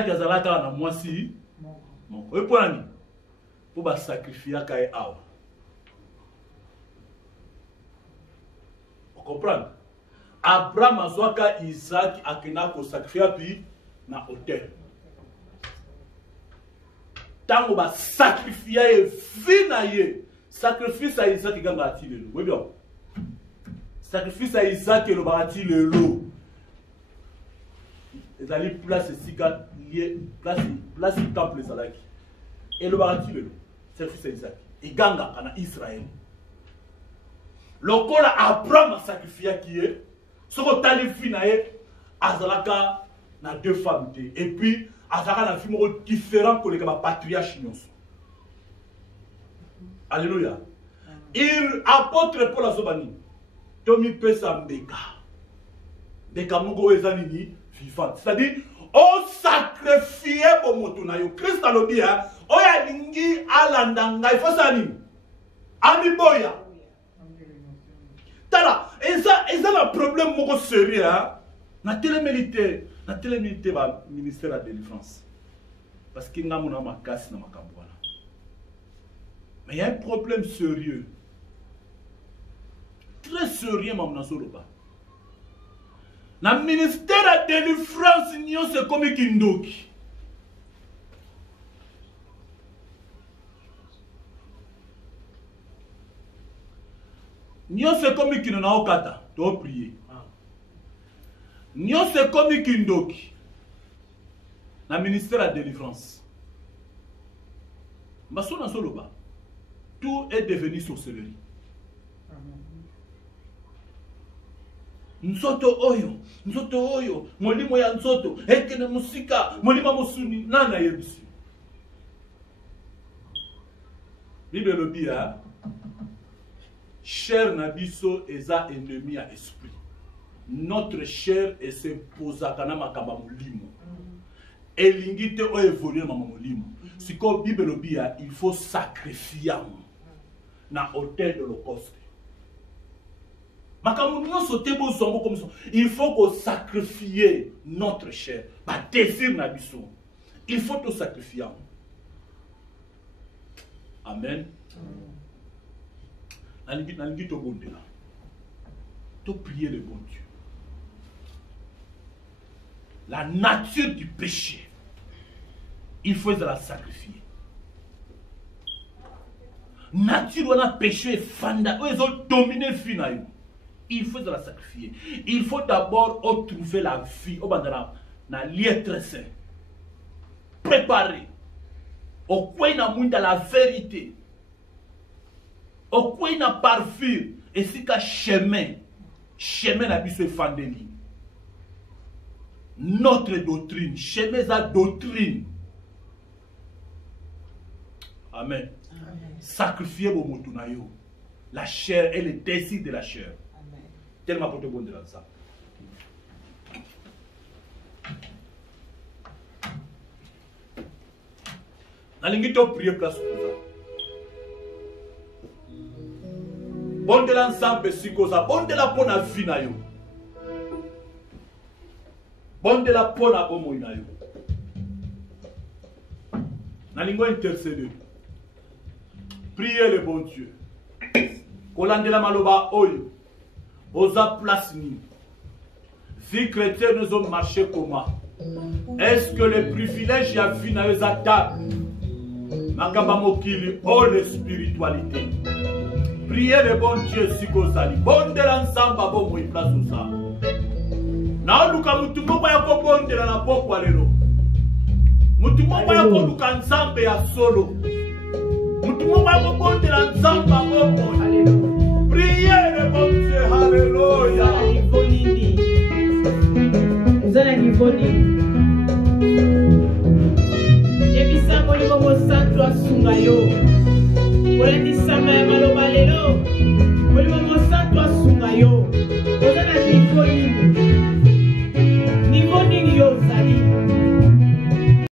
azalaka na mwasi moko e pona ni po ba sacrifier ka e awa on comprend Abraham azwaka Isaac akena ko sacrifier puis na hôtel. Tango ba sacrifier vie na ye. Sacrifice à Isaac qui a tiré le. Oui bien. Sacrifice à Isaac qui a tiré le lot. Ils allaient place ici lié place temple Salaki. Et le bâti le lot. Sacrifice à Isaac. Et ganga en Israël. Le col Abraham a sacrifié qui est. Ce qu'on t'a dit finalement Azalaka na 2 femmes et puis Azalaka na film différent que les patriarches. Alléluia. Il apôtre Paul Azobani. Tomi pesa mbeka. Mbeka mungo ezanini vivant. C'est-à-dire on sacrifié pour motunayo. Christ a le dit hein. Oya lingi alandanga. Il faut ça ni. Ami boya. Tala. Et ça un problème moko sérieux hein. Na télémilité ba ministère de la délivrance. Parce qu'il n'a mon makasi na makambwana. Mais il y a un problème sérieux. Très sérieux, maman Soloba. Le ministère de la délivrance, c'est comme Kindoki. C'est comme Kindoki. Tu dois prier. C'est comme Kindoki. Le ministère de la délivrance. Masona Soloba. Tout est devenu sorcellerie. Nzoto oyo, molimo ya nzoto, ekene musika, molima musuni, nana yebisi. Bible le dit, chair nabiso eza ennemi à esprit. Notre chair est se posaka makamba molimo. Elingite o évoluer mama molimo. Si comme Bible le dit, il faut sacrifier na hôtel de l'Holocauste. Il faut qu'on sacrifie notre chair. Il faut tout sacrifier. Amen. Tu prier le bon Dieu. la nature du péché. Il faut la sacrifier. Nature wana péché fanda, ils ont dominé finalement. Il faut la sacrifier. Il faut d'abord trouver la vie au bandana na lieu très saint. Préparer. Au coin na munda la vérité. Au coin na parfum et si ka chemin na biso fandeli. Notre doctrine, chemin sa doctrine. Amen. Sacrifier vos motunayo. La chair et le désir de la chair. Amen. Tellement pour te bon de ça. Nalingito prier place pour ça. Bon de l'ensemble sikoza, bon de la pona vie na yo. Bon de la pona bomo na yo. Nalingo intercéder. Priez le bon Dieu. Kolande la maloba oyo. Oza place ni. Si chrétiens nous ont marché comment? Est-ce que le privilège y a vu dans les attaques? Makamba mokili, oh le spiritualité. Priez le bon Dieu si kozali. Bon de l'ensemble à bon mouille place ou ça. Na luka mutumo ya ko bon de la pokwa lelo. Mutumo ya ko luka nzambe ya solo. Priez le bon Dieu, alléluia.